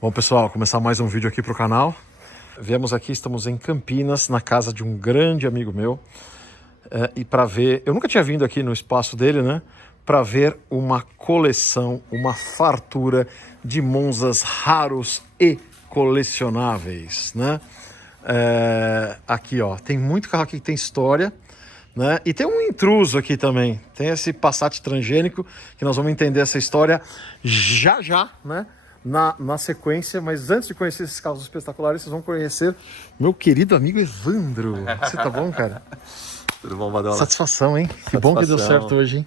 Bom, pessoal, começar mais um vídeo aqui pro canal. Viemos aqui, estamos em Campinas, na casa de um grande amigo meu. E para ver, eu nunca tinha vindo aqui no espaço dele, né? Para ver uma coleção, uma fartura de Monzas raros e colecionáveis, né? Aqui, ó, tem muito carro aqui que tem história, né? E tem um intruso aqui também. Tem esse Passat transgênico que nós vamos entender essa história já, né? Na sequência, mas antes de conhecer esses carros espetaculares, vocês vão conhecer meu querido amigo Evandro. Você tá bom, cara? Tudo bom, Badola? Satisfação, hein? Que bom que deu certo hoje, hein?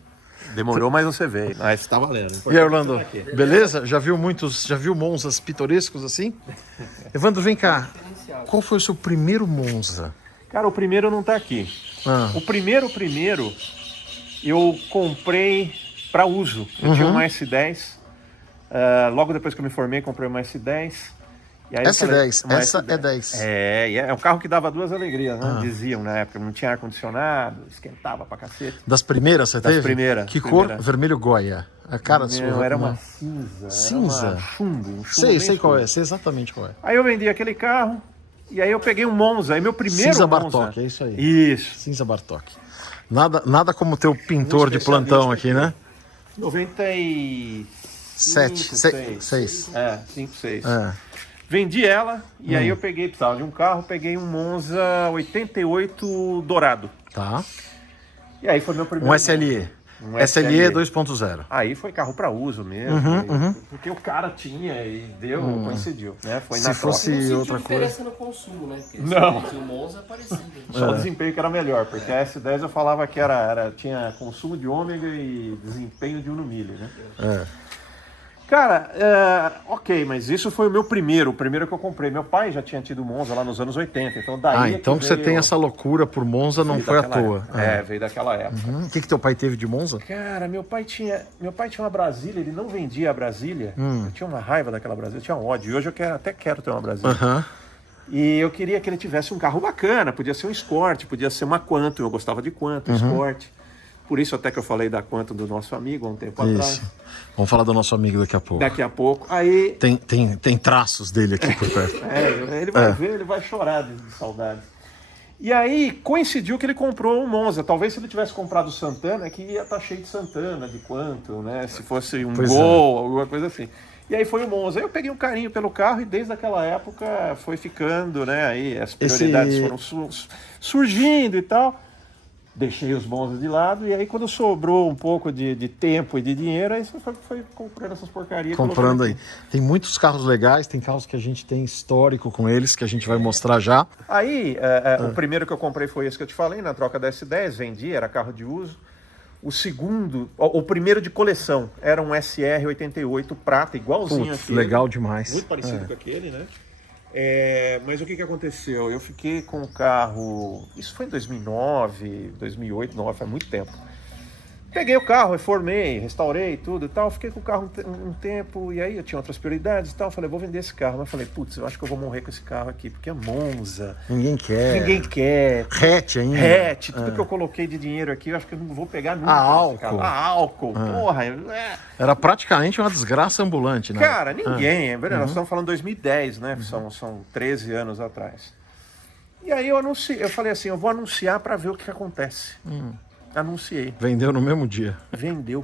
Demorou, mas você veio. Mas tá valendo. E aí, Orlando? Beleza? Já viu Monzas pitorescos assim? Evandro, vem cá. Qual foi o seu primeiro Monza? Cara, o primeiro não tá aqui. O primeiro eu comprei para uso. Eu tinha uma S10. Logo depois que eu me formei, comprei uma S10. E aí S10, essa é 10. É um carro que dava duas alegrias, né? Diziam na época. Não tinha ar-condicionado, esquentava pra cacete. Das primeiras você teve? Das primeiras. Que cor? Vermelho Goya. A cara sua. Não, era uma cinza. Cinza? Era uma chumbo. Sei qual é, sei exatamente qual é. Aí eu vendi aquele carro e aí eu peguei um Monza. Aí meu primeiro Cinza Monza... Bartok, é isso aí. Isso. Cinza Bartok. Nada como ter o pintor de plantão aqui, né? 97, 6. 5, 6. Vendi ela e aí eu precisava de um carro, peguei um Monza 88 dourado. Tá. E aí foi meu primeiro. Um SLE. SLE 2.0. Aí foi carro para uso mesmo. Porque o cara tinha e coincidiu. Né? Foi Se fosse outra diferença coisa. no consumo, né? Porque não. O Monza é parecido. Só o desempenho que era melhor, porque a S10 eu falava que tinha consumo de ômega e desempenho de 1 no milho, né? Cara, ok, mas isso foi o primeiro que eu comprei. Meu pai já tinha tido Monza lá nos anos 80, então daí então você tem essa loucura por Monza, não foi à toa. Veio daquela época. O que teu pai teve de Monza? Cara, meu pai tinha uma Brasília, ele não vendia a Brasília. Eu tinha uma raiva daquela Brasília, eu tinha ódio. E hoje eu até quero ter uma Brasília. E eu queria que ele tivesse um carro bacana, podia ser um Escort, podia ser uma Quantum, eu gostava de Quantum, Escort. Por isso até que eu falei da Quantum do nosso amigo há um tempo atrás. Vamos falar do nosso amigo daqui a pouco. Daqui a pouco. Aí... Tem traços dele aqui por perto. Ele vai ver, ele vai chorar de saudade. E aí coincidiu que ele comprou um Monza. Talvez se ele tivesse comprado o Santana, que ia estar cheio de Santana, de Quantum, né? Se fosse um Gol, alguma coisa assim. E aí foi o Monza. Aí eu peguei um carinho pelo carro e desde aquela época foi ficando, né? Aí as prioridades foram surgindo e tal. Deixei os Monzas de lado e aí quando sobrou um pouco de tempo e de dinheiro, aí você foi comprando essas porcarias. Comprando aí. Tem muitos carros legais, tem carros que a gente tem histórico com eles, que a gente vai mostrar já. Aí, o primeiro que eu comprei foi esse que eu te falei, na troca da S10, vendi, era carro de uso. O primeiro de coleção era um SR88 prata, igualzinho aquele. Legal demais. Muito parecido com aquele, né? Mas o que aconteceu? Eu fiquei com o carro... Isso foi em 2009, 2008, não, faz muito tempo. Peguei o carro, reformei, restaurei tudo e tal. Fiquei com o carro um tempo e aí eu tinha outras prioridades e tal. Falei, vou vender esse carro. Mas falei, putz, eu acho que eu vou morrer com esse carro aqui, porque é Monza. Ninguém quer. Hatch ainda. Tudo que eu coloquei de dinheiro aqui, eu acho que eu não vou pegar nunca. Álcool. Porra. Era praticamente uma desgraça ambulante, né? Cara, ninguém. Nós estamos falando 2010, né? São 13 anos atrás. E aí eu falei assim, eu vou anunciar para ver o que acontece. Anunciei. Vendeu no mesmo dia. Vendeu.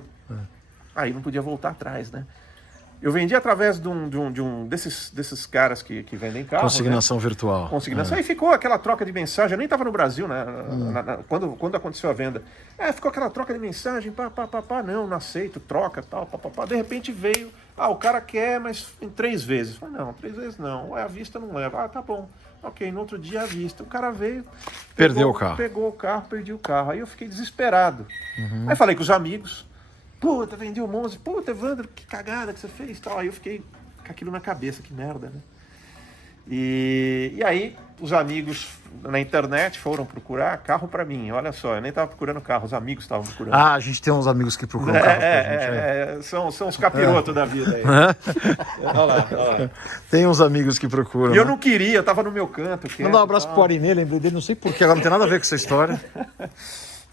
Aí não podia voltar atrás, né? Eu vendi através desses caras que vendem carro. Consignação virtual. Consignação. Aí ficou aquela troca de mensagem. Eu nem estava no Brasil, né? Quando aconteceu a venda. Ficou aquela troca de mensagem. Não aceito, troca, tal, De repente veio. O cara quer, mas em 3 vezes. Falei, não, 3 vezes não. A vista não leva. Tá bom. Ok, no outro dia a vista. O cara veio. Perdeu o carro. Pegou o carro, perdi o carro. Aí eu fiquei desesperado. Aí falei com os amigos. Puta, vendi o Monza. Puta, Evandro, que cagada que você fez. Tal. Aí eu fiquei com aquilo na cabeça, que merda, né? E aí os amigos na internet foram procurar carro para mim. Olha só, eu nem estava procurando carro, os amigos estavam procurando. A gente tem uns amigos que procuram carro pra gente. São os capirotos da vida aí. Olha lá. Tem uns amigos que procuram. E eu não queria, eu tava no meu canto. Mandar um abraço pro Arinê, lembrei dele, não sei porquê, agora não tem nada a ver com essa história.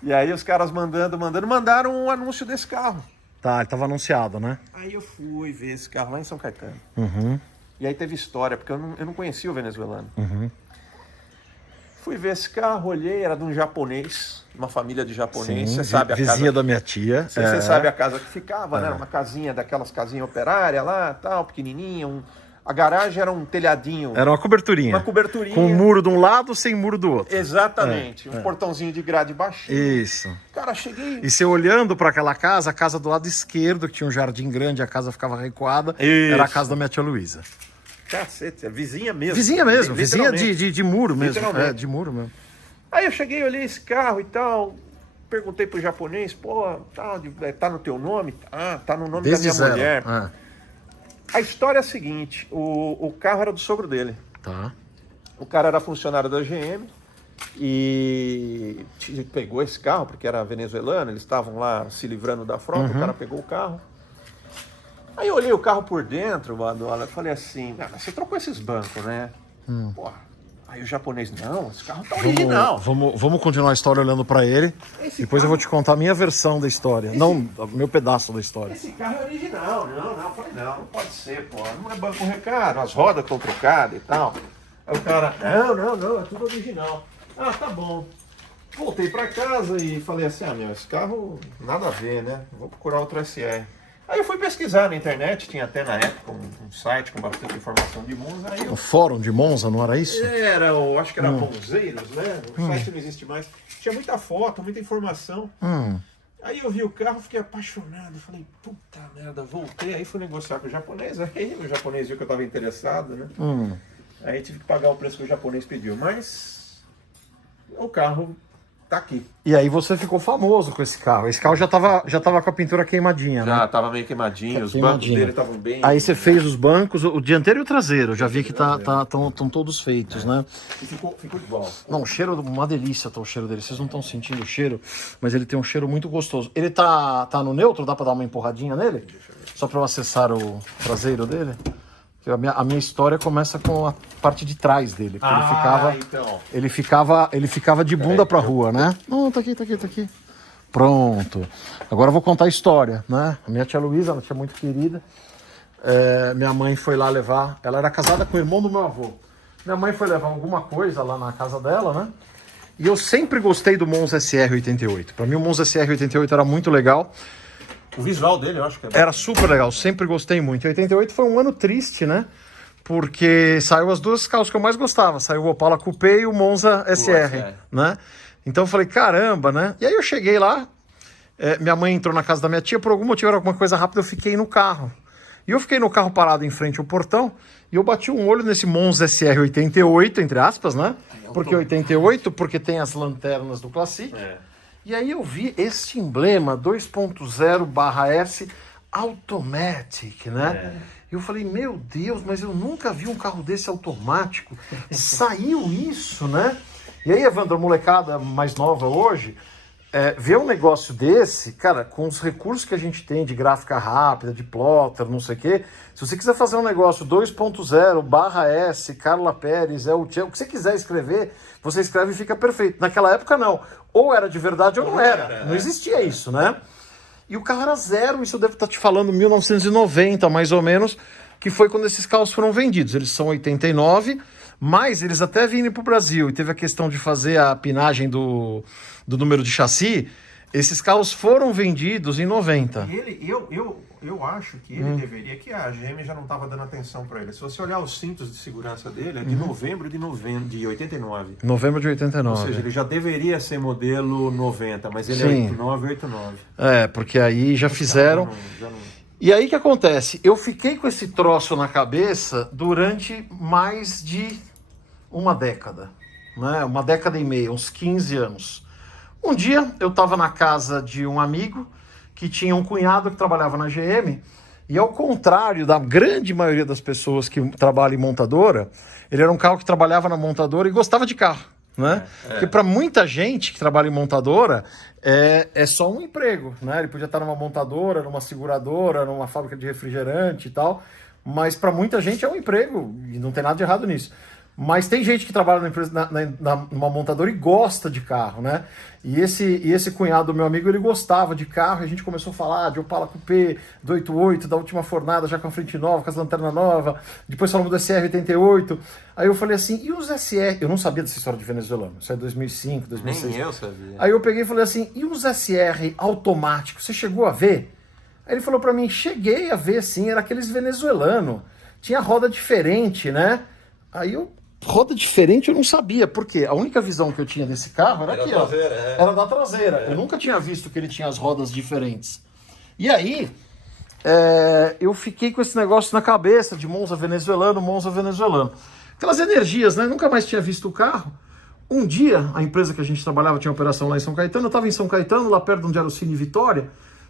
E aí os caras mandaram um anúncio desse carro. Tá, ele tava anunciado, né? Aí eu fui ver esse carro lá em São Caetano. E aí teve história, porque eu não conhecia o venezuelano. Uhum. Fui ver esse carro, olhei, era de um japonês, uma família de japonês. Sim, Você sabe a vizinha casa, da minha tia. você sabe a casa que ficava, né? Uma casinha daquelas casinhas operárias lá, tal, pequenininha. A garagem era um telhadinho. Era uma coberturinha. Uma coberturinha. Com um muro de um lado, sem muro do outro. Exatamente. Um portãozinho de grade baixinho. Isso. Cara, cheguei... E você olhando para aquela casa, a casa do lado esquerdo, que tinha um jardim grande, a casa ficava recuada, Isso. era a casa da minha tia Luísa. Cacete, é vizinha mesmo. Vizinha mesmo, vizinha Literalmente. de muro mesmo. Literalmente. De muro mesmo. Aí eu cheguei, olhei esse carro e tal, perguntei pro japonês, pô, tá no teu nome? Ah, tá no nome Desde da minha zero. mulher. Ah, A história é a seguinte, o carro era do sogro dele. tá. O cara era funcionário da GM e pegou esse carro, porque era venezuelano, eles estavam lá se livrando da frota, o cara pegou o carro. Aí eu olhei o carro por dentro, Badola, e falei assim, você trocou esses bancos, né? Porra. Aí o japonês, não, esse carro tá original. Vamos continuar a história olhando para ele. Esse Depois eu carro- vou te contar a minha versão da história. Não, o meu pedaço da história. Esse carro é original. Não, eu falei, não pode ser, pô. Não é banco recado, as rodas estão trocadas e tal. Aí o cara, não, é tudo original. Ah, tá bom. Voltei pra casa e falei assim, esse carro nada a ver, né? Vou procurar outro SR. Aí eu fui pesquisar na internet, tinha até na época um site com bastante informação de Monza. Aí O fórum de Monza, não era isso? acho que era Monzeiros, né? O site não existe mais. Tinha muita foto, muita informação. Aí eu vi o carro, fiquei apaixonado. Falei, puta merda, voltei. Aí fui negociar com o japonês. Aí o japonês viu que eu estava interessado, né? Aí tive que pagar o preço que o japonês pediu. Mas o carro tá aqui. E aí você ficou famoso com esse carro. Esse carro já tava com a pintura queimadinha, né? Já tava meio queimadinho, os bancos dele estavam bem... Aí você fez os bancos, o dianteiro e o traseiro. Já vi que estão todos feitos, né? E ficou igual. Não, o cheiro, uma delícia tá o cheiro dele. Vocês não estão sentindo o cheiro, mas ele tem um cheiro muito gostoso. Ele tá no neutro? Dá pra dar uma empurradinha nele? Só pra eu acessar o traseiro dele? A minha história começa com a parte de trás dele. Porque ele ficava de bunda pra rua, né? Não, tá aqui. Pronto. Agora eu vou contar a história, né? A minha tia Luísa, uma tia muito querida. Minha mãe foi lá levar... Ela era casada com o irmão do meu avô. Minha mãe foi levar alguma coisa lá na casa dela, né? E eu sempre gostei do Monza SR88. Pra mim o Monza SR88 era muito legal. O visual dele, eu acho que Era super legal, sempre gostei muito. E 88 foi um ano triste, né? Porque saiu as duas carros que eu mais gostava. Saiu o Opala Coupé e o Monza SR, né? Então eu falei, caramba, né? E aí eu cheguei lá, minha mãe entrou na casa da minha tia, por algum motivo era alguma coisa rápida, eu fiquei no carro. E eu fiquei no carro parado em frente ao portão e eu bati um olho nesse Monza SR88, entre aspas, né? Porque 88, porque tem as lanternas do Classic. E aí eu vi este emblema 2.0/S Automatic, né? E eu falei, meu Deus, mas eu nunca vi um carro desse automático. Saiu isso, né? E aí, Evandro, a molecada mais nova hoje, ver um negócio desse, cara, com os recursos que a gente tem de gráfica rápida, de plotter, não sei o quê, se você quiser fazer um negócio 2.0/S, Carla Pérez, o que você quiser escrever, você escreve e fica perfeito. Naquela época, não. Ou era de verdade ou não era. Não existia isso, né? E o carro era zero, isso eu devo estar te falando 1990, mais ou menos, que foi quando esses carros foram vendidos. Eles são 89, mas eles até vêm para o Brasil e teve a questão de fazer a pinagem do número de chassi. Esses carros foram vendidos em 90. E eu acho que ele deveria, que a GM já não estava dando atenção para ele. Se você olhar os cintos de segurança dele, é de novembro de 89. Novembro de 89. Ou seja, ele já deveria ser modelo 90, mas ele é Sim. 89. Porque aí já fizeram... Já não... E aí o que acontece? Eu fiquei com esse troço na cabeça durante mais de uma década, né? Uma década e meia, uns 15 anos. Um dia eu estava na casa de um amigo que tinha um cunhado que trabalhava na GM e, ao contrário da grande maioria das pessoas que trabalham em montadora, ele era um carro que trabalhava na montadora e gostava de carro, né? Porque para muita gente que trabalha em montadora é só um emprego, né? Ele podia estar numa montadora, numa seguradora, numa fábrica de refrigerante e tal, mas para muita gente é um emprego e não tem nada de errado nisso. Mas tem gente que trabalha na empresa, numa montadora e gosta de carro, né? E esse cunhado do meu amigo, ele gostava de carro, e a gente começou a falar de Opala Coupé, do 88, da última fornada, já com a frente nova, com as lanternas novas, depois falamos do SR-88. Aí eu falei assim, e os SR? Eu não sabia dessa história de venezuelano, isso é 2005, 2006. Nem eu sabia. Aí eu peguei e falei assim, e os SR automáticos, você chegou a ver? Aí ele falou pra mim, cheguei a ver sim, era aqueles venezuelanos, tinha roda diferente, né? Aí eu... Roda diferente eu não sabia, porque a única visão que eu tinha desse carro era aqui, traseira, ó. Era da traseira. Eu nunca tinha visto que ele tinha as rodas diferentes. E aí, eu fiquei com esse negócio na cabeça de Monza venezuelano, Monza venezuelano. Aquelas energias, né? Nunca mais tinha visto o carro. Um dia, a empresa que a gente trabalhava tinha operação lá em São Caetano. Eu estava em São Caetano, lá perto de onde era o Cine Vitória.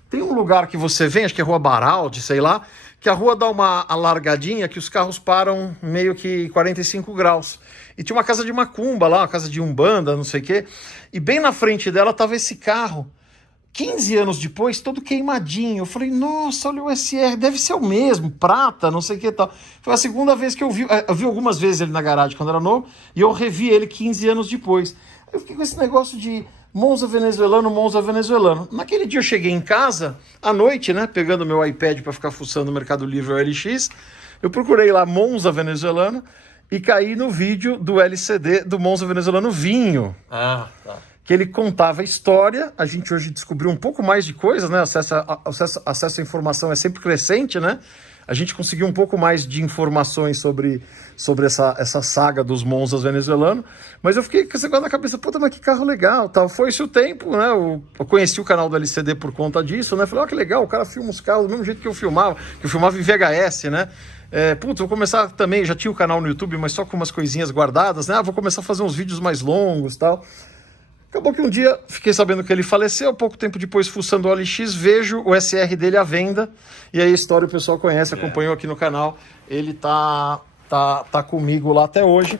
Tem um lugar que você vem, acho que é Rua Baraldi, sei lá, que a rua dá uma alargadinha que os carros param meio que 45 graus. E tinha uma casa de macumba lá, uma casa de umbanda, não sei o quê. E bem na frente dela tava esse carro. 15 anos depois, todo queimadinho. Eu falei, nossa, olha o SR, deve ser o mesmo, prata, não sei o que e tal. Foi a segunda vez que eu vi algumas vezes ele na garagem quando era novo, e eu revi ele 15 anos depois. Eu fiquei com esse negócio de Monza venezuelano, Monza venezuelano. Naquele dia eu cheguei em casa, à noite, né, pegando meu iPad para ficar fuçando no Mercado Livre ou LX, eu procurei lá Monza venezuelano e caí no vídeo do LCD do Monza venezuelano Vinho. Ah, tá. Que ele contava a história, a gente hoje descobriu um pouco mais de coisas, né, acesso à informação é sempre crescente, né, a gente conseguiu um pouco mais de informações sobre essa saga dos Monzas venezuelanos, mas eu fiquei com esse negócio na cabeça, puta, mas que carro legal, tal. Foi esse o tempo, né, eu conheci o canal do LCD por conta disso, né, falei, ó, que legal, o cara filma os carros do mesmo jeito que eu filmava em VHS, né, putz, vou começar também, já tinha o canal no YouTube, mas só com umas coisinhas guardadas, né, vou começar a fazer uns vídeos mais longos, tal. Acabou que um dia fiquei sabendo que ele faleceu, pouco tempo depois, fuçando o OLX, vejo o SR dele à venda, e aí a história o pessoal conhece, acompanhou aqui no canal, ele tá comigo lá até hoje,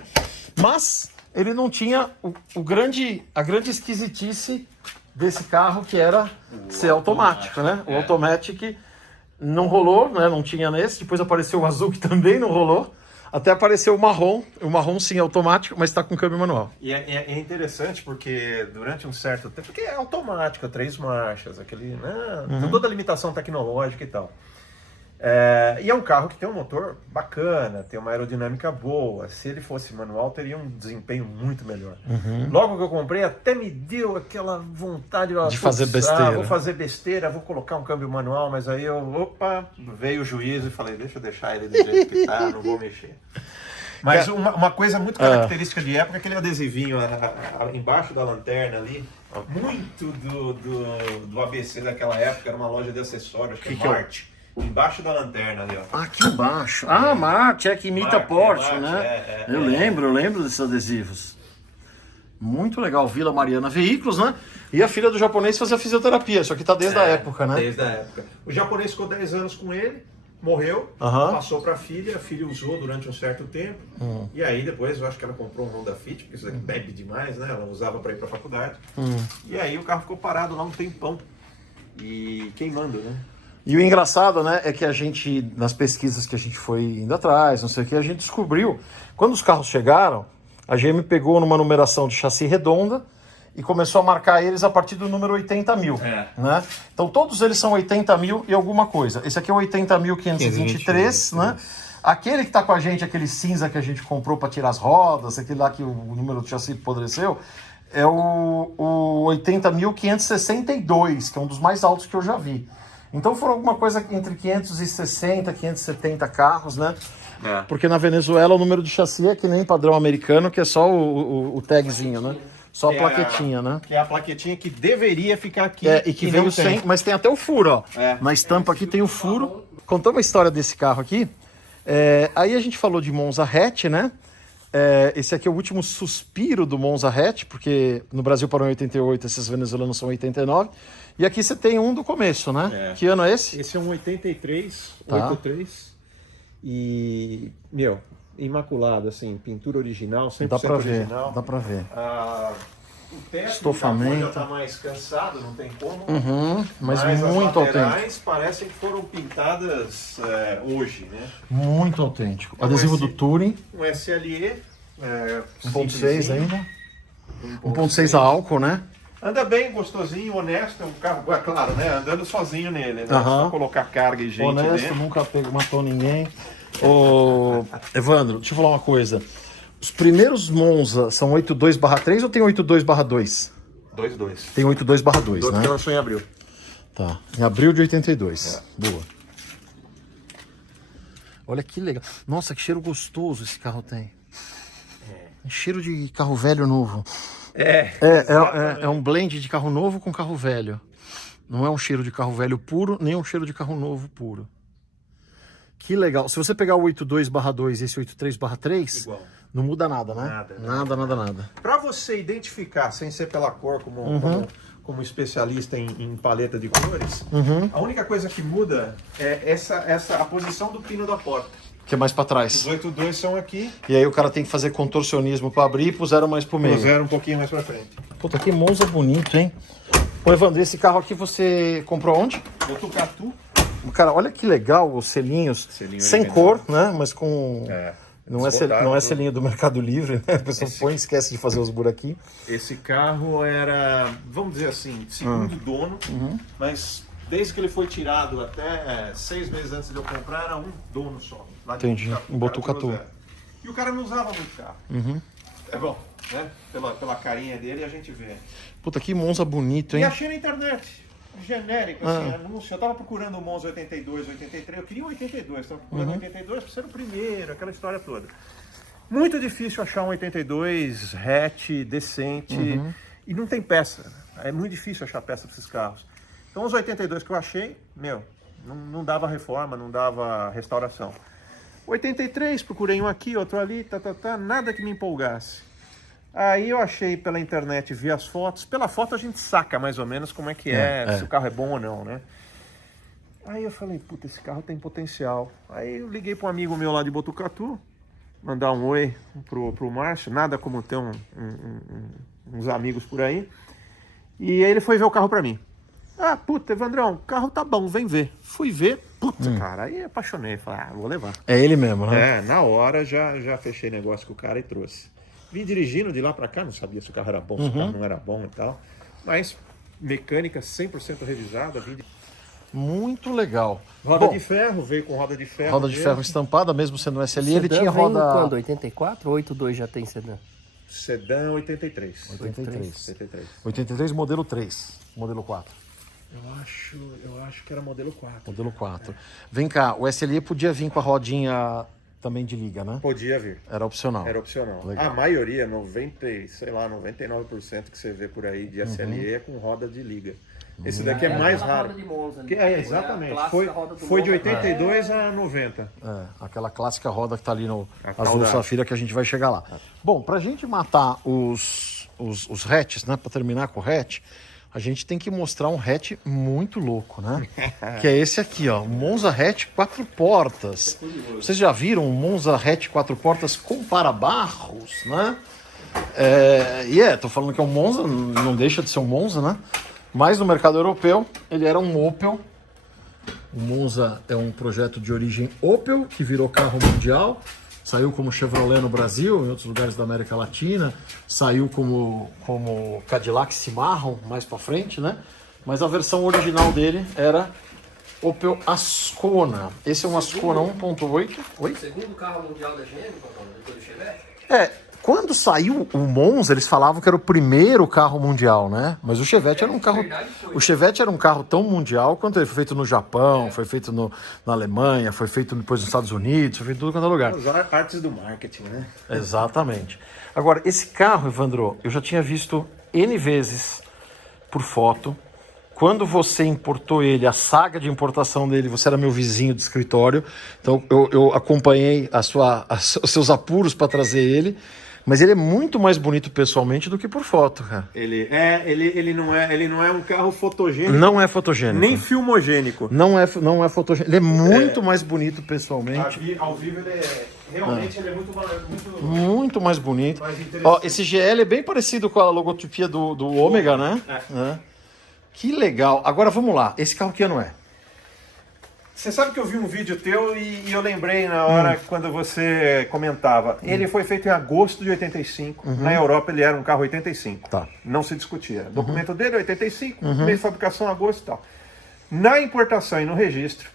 mas ele não tinha a grande esquisitice desse carro, que era ser automático, né? O Automatic não rolou, né? Não tinha nesse, depois apareceu o azul, que também não rolou. Até apareceu o marrom sim é automático, mas está com câmbio manual. E é interessante porque durante um certo tempo, porque é automático, 3 marchas, aquele, né, toda a limitação tecnológica e tal. E é um carro que tem um motor bacana, tem uma aerodinâmica boa. Se ele fosse manual, teria um desempenho muito melhor. Logo que eu comprei, até me deu aquela vontade de fazer besteira. Vou fazer besteira, vou colocar um câmbio manual, mas aí veio o juízo e falei, deixa eu deixar ele do jeito que tá, não vou mexer. Mas uma coisa muito característica de época é aquele adesivinho embaixo da lanterna ali, muito do ABC daquela época, era uma loja de acessórios, que é Marte. Embaixo da lanterna ali, ó. Aqui embaixo. Marte, que imita Porsche, né? Eu lembro desses adesivos. Muito legal. Vila Mariana Veículos, né? E a filha do japonês fazia fisioterapia, isso aqui tá desde a época, né? Desde a época. O japonês ficou 10 anos com ele, morreu, passou pra filha, a filha usou durante um certo tempo, e aí depois eu acho que ela comprou um Honda Fit, porque isso daqui bebe demais, né? Ela usava pra ir pra faculdade. E aí o carro ficou parado lá um tempão, e queimando, né? E o engraçado, né, é que a gente, nas pesquisas que a gente foi indo atrás, não sei o que, a gente descobriu, quando os carros chegaram, a GM pegou numa numeração de chassi redonda e começou a marcar eles a partir do número 80.000, né? Então todos eles são 80.000 e alguma coisa. Esse aqui é o 80.523, né? Aquele que tá com a gente, aquele cinza que a gente comprou para tirar as rodas, aquele lá que o número do chassi apodreceu, é o 80.562, que é um dos mais altos que eu já vi. Então foram alguma coisa entre 560 e 570 carros, né? Porque na Venezuela o número de chassi é que nem padrão americano, que é só o tagzinho, né? Só a plaquetinha, né? Que é a plaquetinha que deveria ficar aqui. E que veio sem, mas tem até o furo, ó. Na estampa aqui tem o furo. Contando a história desse carro aqui, aí a gente falou de Monza Hatch, né? Esse aqui é o último suspiro do Monza Hatch, porque no Brasil parou em 88, esses venezuelanos são 89. E aqui você tem um do começo, né? Que ano é esse? Esse é um 83, 83. E, imaculado, assim, pintura original, 100% dá pra original. Ver, dá pra ver. O teto estofamento já tá mais cansado, não tem como. Mas as muito laterais autêntico. parecem que foram pintadas hoje, né? Muito autêntico. Adesivo do Touring. Um SLE, 1.6 ainda. 1.6 a álcool, né? Anda bem, gostosinho, honesto, é um carro, claro, né? Andando sozinho nele, né? Só colocar carga e gente honesto, dentro. nunca matou ninguém. Ô, Evandro, deixa eu falar uma coisa. Os primeiros Monza são 82/3 ou tem 82/2? 2.2. Tem 82/2, né? Que lançou em abril. Tá, em abril de 82. Boa. Olha que legal. Nossa, que cheiro gostoso esse carro tem. Cheiro de carro velho novo. É um blend de carro novo com carro velho. Não é um cheiro de carro velho puro, nem um cheiro de carro novo puro. Que legal. Se você pegar o 82/2 e esse 83/3, igual. Não muda nada, né? Nada. Para você identificar, sem ser pela cor, como especialista em paleta de cores, a única coisa que muda é a posição do pino da porta. Que é mais pra Os trás. 8.2 são aqui, E aí o cara tem que fazer contorcionismo pra abrir e puseram mais pro meio. puseram um pouquinho mais pra frente. Puta, que Monza bonito, hein? Ô, Evandro, esse carro aqui você comprou onde? Botucatu. Cara, olha que legal os selinhos. Selinho sem elementar. cor, né? Mas com... Não é selinho do Mercado Livre, né? A pessoa põe e esquece de fazer os buraquinhos. Esse carro era, vamos dizer assim, segundo dono, mas desde que ele foi tirado até 6 meses antes de eu comprar, era um dono só. Lá de Entendi, em Botucatu. E o cara não usava muito carro. É bom, né? Pela carinha dele a gente vê. Puta, que Monza bonito, E hein? achei na internet, genérico, assim, anúncio. Eu tava procurando o Monza 82, 83, eu queria um 82, tava procurando 82 para ser o primeiro, aquela história toda. Muito difícil achar um 82 hatch decente e não tem peça. É muito difícil achar peça para esses carros. Então os 82 que eu achei, não dava reforma, não dava restauração. 83, procurei um aqui, outro ali, nada que me empolgasse. Aí eu achei pela internet, vi as fotos. Pela foto a gente saca mais ou menos como é que se o carro é bom ou não, né? Aí eu falei, puta, esse carro tem potencial. Aí eu liguei para um amigo meu lá de Botucatu, mandar um oi pro Márcio, nada como ter uns amigos por aí. E aí ele foi ver o carro para mim. Ah, puta, Evandrão, o carro tá bom, vem ver. Fui ver, puta, cara, aí apaixonei. Falei, vou levar. É ele mesmo, né? Na hora já fechei negócio com o cara e trouxe. Vim dirigindo de lá pra cá, não sabia se o carro era bom, se o carro não era bom e tal. Mas mecânica 100% revisada. Muito legal. Roda de ferro, veio com roda de ferro. Roda de ferro estampada, mesmo sendo SLI, ele tinha roda... Quando? 84 ou 82 já tem sedã? Sedã 83. 83 modelo 3, modelo 4. Eu acho que era modelo 4. Modelo 4. Vem cá, o SLI podia vir com a rodinha também de liga, né? Podia vir. Era opcional. Era opcional. Legal. A maioria, 99% que você vê por aí de SLE é com roda de liga. Esse daqui é mais raro. Roda de Monza, Exatamente. Foi a roda do Foi de Monza. 82 a 90. Aquela clássica roda que tá ali no A tal azul da- safira que a gente vai chegar lá. Bom, pra gente matar os hatches, né? Pra terminar com o hatch, a gente tem que mostrar um hatch muito louco, né? Que é esse aqui, ó. Monza hatch 4 portas. Vocês já viram um Monza hatch 4 portas com para-barros, né? Tô falando que é um Monza, não deixa de ser um Monza, né? Mas no mercado europeu, ele era um Opel. O Monza é um projeto de origem Opel, que virou carro mundial. Saiu como Chevrolet no Brasil, em outros lugares da América Latina. Saiu como Cadillac Cimarron, mais pra frente, né? Mas a versão original dele era Opel Ascona. Esse é um Ascona 1.8. Oi? Segundo carro mundial da GM, depois do Chevette? Quando saiu o Monza, eles falavam que era o primeiro carro mundial, né? Mas o Chevette era um carro. O Chevette era um carro tão mundial quanto ele foi feito no Japão, foi feito na Alemanha, foi feito depois nos Estados Unidos, foi feito em tudo quanto é lugar. As artes do marketing, né? Exatamente. Agora, esse carro, Evandro, eu já tinha visto N vezes por foto. Quando você importou ele, a saga de importação dele, você era meu vizinho de escritório, então eu acompanhei os seus apuros para trazer ele. Mas ele é muito mais bonito pessoalmente do que por foto, cara. Ele não é um carro fotogênico. Não é fotogênico. Nem filmogênico. Não é fotogênico. Ele é muito mais bonito pessoalmente. Ao vivo ele é... Realmente ele é Muito mais bonito. Mais interessante. Ó, esse GL é bem parecido com a logotipia do Ômega, né? Que legal. Agora vamos lá. Esse carro que ano é? Você sabe que eu vi um vídeo teu e eu lembrei na hora quando você comentava. Ele foi feito em agosto de 85. Na Europa ele era um carro 85. Tá. Não se discutia. O documento dele é 85, mês de fabricação agosto e tal. Na importação e no registro,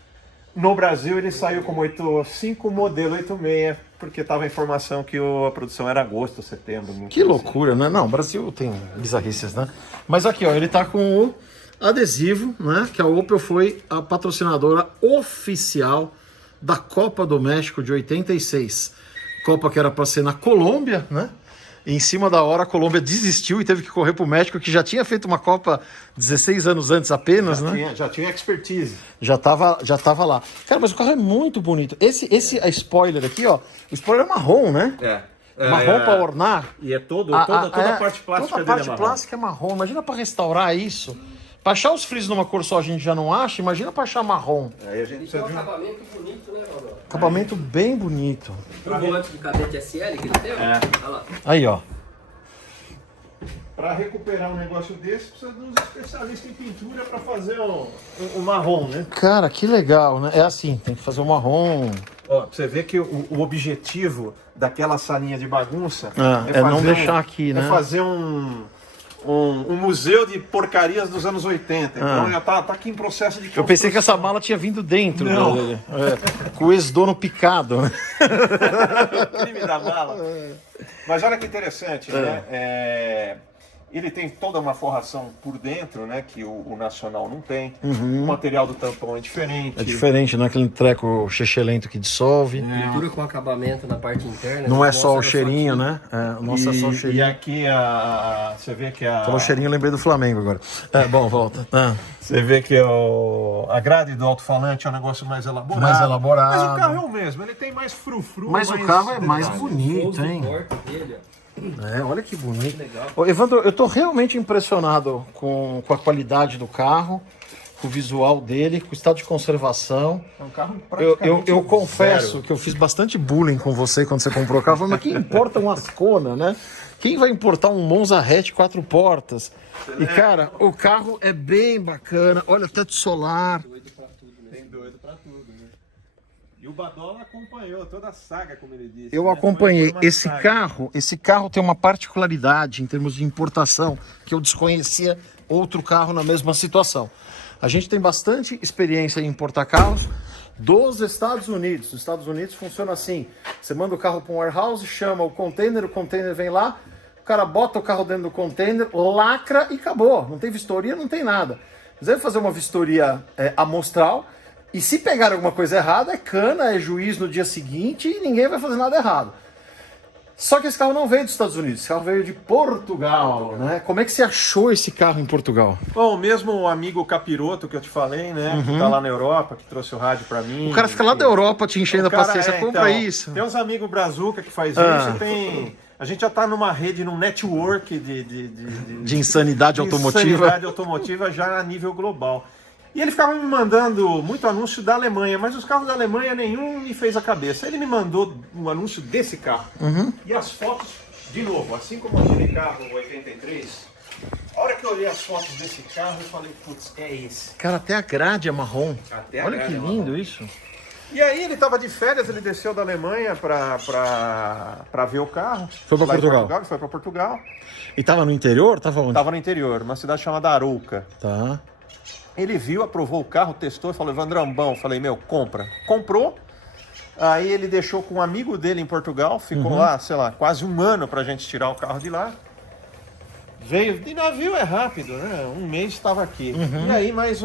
no Brasil ele saiu como 85, modelo 86, porque estava a informação que a produção era agosto, setembro. Que loucura, né? Não, o Brasil tem bizarrices, né? Mas aqui, ó, ele tá com o adesivo, né? Que a Opel foi a patrocinadora oficial da Copa do México de 86. Copa que era para ser na Colômbia, né? E em cima da hora a Colômbia desistiu e teve que correr pro México, que já tinha feito uma Copa 16 anos antes apenas, né? Já tinha expertise. Já tava lá. Cara, mas o carro é muito bonito. Esse a spoiler aqui, ó. O spoiler é marrom, né? Marrom para ornar. E é toda a parte plástica toda a parte plástica é marrom. Imagina para restaurar isso. Para achar os frisos numa cor só a gente já não acha, imagina para achar marrom. Aí a gente E tem um acabamento bonito, né, Valdão? Acabamento bem bonito. O volante do cadete SL que ele tem, ó. Olha lá. Aí, ó. Para recuperar um negócio desse, precisa de uns especialistas em pintura para fazer o marrom, né? Cara, que legal, né? É assim, tem que fazer o marrom. Ó, pra você ver que o objetivo daquela salinha de bagunça É não deixar aqui, né? É fazer um museu de porcarias dos anos 80. Então já tá aqui em processo de construção. Eu pensei que essa mala tinha vindo dentro dele. Com o ex-dono picado. O crime da mala. Mas olha que interessante, né? Ele tem toda uma forração por dentro, né? Que o Nacional não tem. O material do tampão é diferente. É diferente, não é aquele treco chechelento que dissolve. Pintura com acabamento na parte interna. Não é só o mostra cheirinho, né? É, nossa, é só o E cheirinho. aqui você vê que Falou cheirinho, eu lembrei do Flamengo agora. Bom, volta. Você vê que a grade do alto-falante é um negócio mais elaborado. Mais elaborado. Mas o carro é o mesmo, ele tem mais frufru. Mas o carro é mais detalhe. bonito, hein? porta dele, ó. Olha que bonito. Legal. Ô, Evandro, eu tô realmente impressionado com a qualidade do carro, com o visual dele, com o estado de conservação. É um carro Eu praticamente confesso zero. que eu fiz bastante bullying com você quando você comprou o carro. Falei, mas quem importa um Ascona, né? Quem vai importar um Monza hatch 4 portas? E, cara, o carro é bem bacana. Olha, teto solar. Tem doido pra tudo, né? E o Badola acompanhou toda a saga, como ele disse. Eu né? acompanhei. Foi uma Esse saga. carro tem uma particularidade em termos de importação que eu desconhecia outro carro na mesma situação. A gente tem bastante experiência em importar carros dos Estados Unidos. Nos Estados Unidos funciona assim: você manda o carro para um warehouse, chama o container vem lá, o cara bota o carro dentro do container, lacra e acabou. Não tem vistoria, não tem nada. Você deve fazer uma vistoria amostral. E se pegar alguma coisa errada, é cana, é juiz no dia seguinte e ninguém vai fazer nada errado. Só que esse carro não veio dos Estados Unidos, esse carro veio de Portugal, né? Como é que você achou esse carro em Portugal? Bom, mesmo o amigo Capiroto que eu te falei, né? Que tá lá na Europa, que trouxe o rádio pra mim. O cara fica lá da Europa te enchendo a paciência, compra isso. Tem uns amigos brazuca que faz isso, tem... A gente já tá numa rede, num network de insanidade automotiva. Insanidade automotiva já a nível global. E ele ficava me mandando muito anúncio da Alemanha, mas os carros da Alemanha nenhum me fez a cabeça. Ele me mandou um anúncio desse carro. E as fotos, de novo, assim como aquele carro 83, a hora que eu olhei as fotos desse carro, eu falei, putz, é esse. Cara, até a grade é marrom. Até a Olha grade que é lindo marrom. isso. E aí ele estava de férias, ele desceu da Alemanha para ver o carro. Foi pra Lá em Portugal. Ele foi para Portugal. E tava no interior? Tava onde? Estava no interior, uma cidade chamada Arouca. Tá. Ele viu, aprovou o carro, testou e falou, Evandrão, bom. Eu falei, meu, compra. Comprou. Aí ele deixou com um amigo dele em Portugal, ficou lá, sei lá, quase um ano pra gente tirar o carro de lá. Veio, de navio é rápido, né? Um mês estava aqui. E aí mais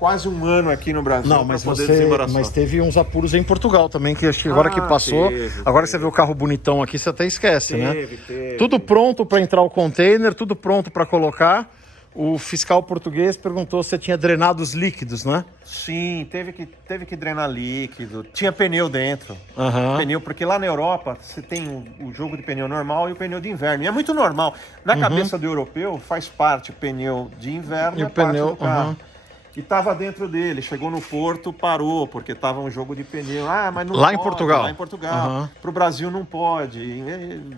quase um ano aqui no Brasil. Não, mas pra poder desembaraçar. mas teve uns apuros em Portugal também, que acho que agora que passou, agora que você vê o carro bonitão aqui, você até esquece, né? Teve. Tudo pronto para entrar o container, tudo pronto para colocar. O fiscal português perguntou se tinha drenado os líquidos, né? Sim, teve que drenar líquido. Tinha pneu dentro. Aham. Pneu, porque lá na Europa você tem o jogo de pneu normal e o pneu de inverno. E é muito normal. Na cabeça do europeu faz parte o pneu de inverno E e o a parte pneu, do carro. que estava dentro dele. Chegou no porto, parou, porque estava um jogo de pneu. Ah, mas não Lá pode, em Portugal? Lá em Portugal. Uhum. Para o Brasil não pode.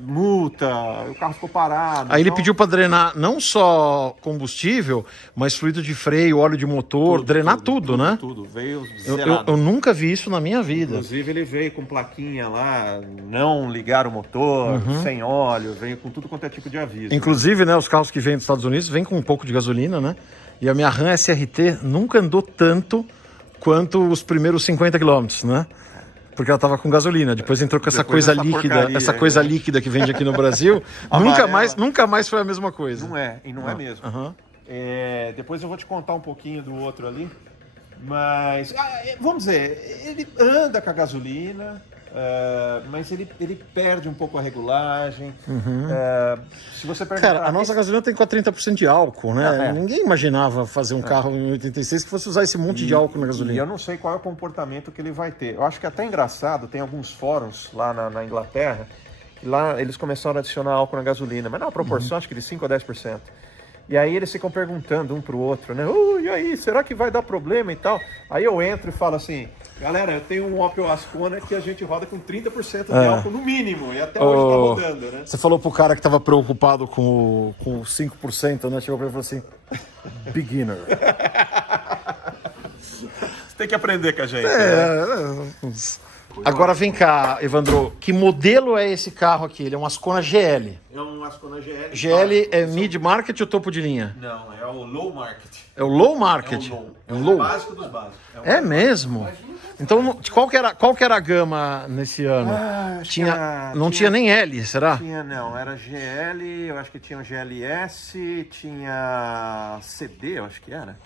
Multa, o carro ficou parado. Aí ele então, pediu para drenar não só combustível, mas fluido de freio, óleo de motor, drenar tudo, né? Tudo. Veio Eu zerado. nunca vi isso na minha vida. Inclusive ele veio com plaquinha lá, não ligar o motor, sem óleo, veio com tudo quanto é tipo de aviso. Inclusive, né, os carros que vêm dos Estados Unidos vêm com um pouco de gasolina, né? E a minha Ram SRT nunca andou tanto quanto os primeiros 50 quilômetros, né? Porque ela tava com gasolina. Depois entrou com essa Depois coisa essa líquida, porcaria essa aí, coisa né? líquida que vende aqui no Brasil. nunca mais foi a mesma coisa. Não é, e não é mesmo. Aham. Depois eu vou te contar um pouquinho do outro ali. Mas, vamos dizer, ele anda com a gasolina, mas ele perde um pouco a regulagem. Se você perguntar... Cara, a nossa gasolina tem quase 30% de álcool, né? É. Ninguém imaginava fazer um carro em 86 que fosse usar esse monte de álcool na E gasolina. eu não sei qual é o comportamento que ele vai ter. Eu acho que é até engraçado, tem alguns fóruns lá na Inglaterra, que lá eles começaram a adicionar álcool na gasolina, mas não, a proporção acho que de 5 a 10%. E aí eles ficam perguntando um pro outro, né? E aí, será que vai dar problema e tal? Aí eu entro e falo assim, galera, eu tenho um Opel Ascona que a gente roda com 30% de álcool no mínimo, e até hoje tá rodando, né? Você falou pro cara que tava preocupado com o 5%, né? Chegou pra ele e falou assim, beginner. Você tem que aprender com a gente, né? Agora vem cá, Evandro, que modelo é esse carro aqui? Ele é um Ascona GL. É um Ascona GL. GL é mid-market ou topo de linha? Não, é o low market. É o low market? É o básico dos básicos. É mesmo? Então, qual que era a gama nesse ano? Não tinha nem L, será? Não, era GL, eu acho que tinha o GLS, tinha CD, eu acho que era.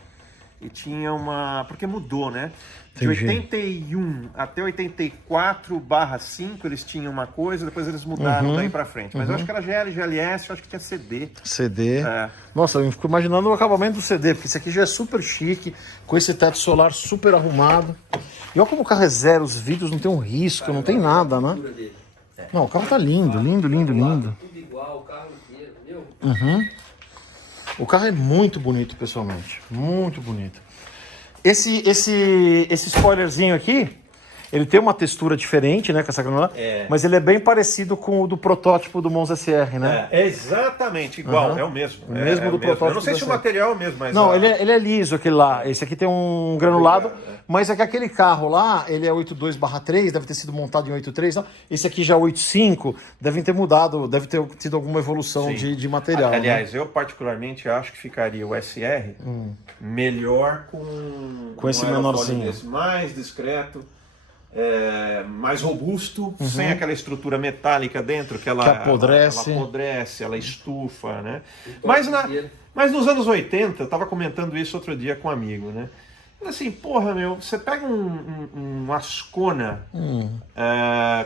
E tinha uma... porque mudou, né? De Entendi. 81 até 84/5 eles tinham uma coisa, depois eles mudaram daí pra frente. Mas eu acho que era GL, GLS, eu acho que tinha CD. CD. É. Nossa, eu fico imaginando o acabamento do CD, porque esse aqui já é super chique, com esse teto solar super arrumado. E olha como o carro é zero, os vidros não tem um risco, não tem nada, né? Não, o carro tá lindo, lindo, lindo, lindo. Tudo igual, o carro inteiro, entendeu? O carro é muito bonito, pessoalmente. Muito bonito. Esse spoilerzinho aqui, ele tem uma textura diferente, né, com essa granulada, mas ele é bem parecido com o do protótipo do Monza SR, né? É exatamente igual, é o mesmo. O mesmo do protótipo. Eu não sei se o material é o mesmo, mas... Não, ele é liso aquele lá. Esse aqui tem um granulado, mas é que aquele carro lá, ele é 82/3, deve ter sido montado em 83, não? Esse aqui já é 85, devem ter mudado, deve ter tido alguma evolução de material. Aliás, né? eu particularmente acho que ficaria o SR melhor com esse um aerofólio menorzinho. desse, mais discreto, mais robusto, sem aquela estrutura metálica dentro que ela apodrece. ela apodrece, ela estufa, né? Mas nos anos 80, eu tava comentando isso outro dia com um amigo, né? Assim, porra, meu, você pega um Ascona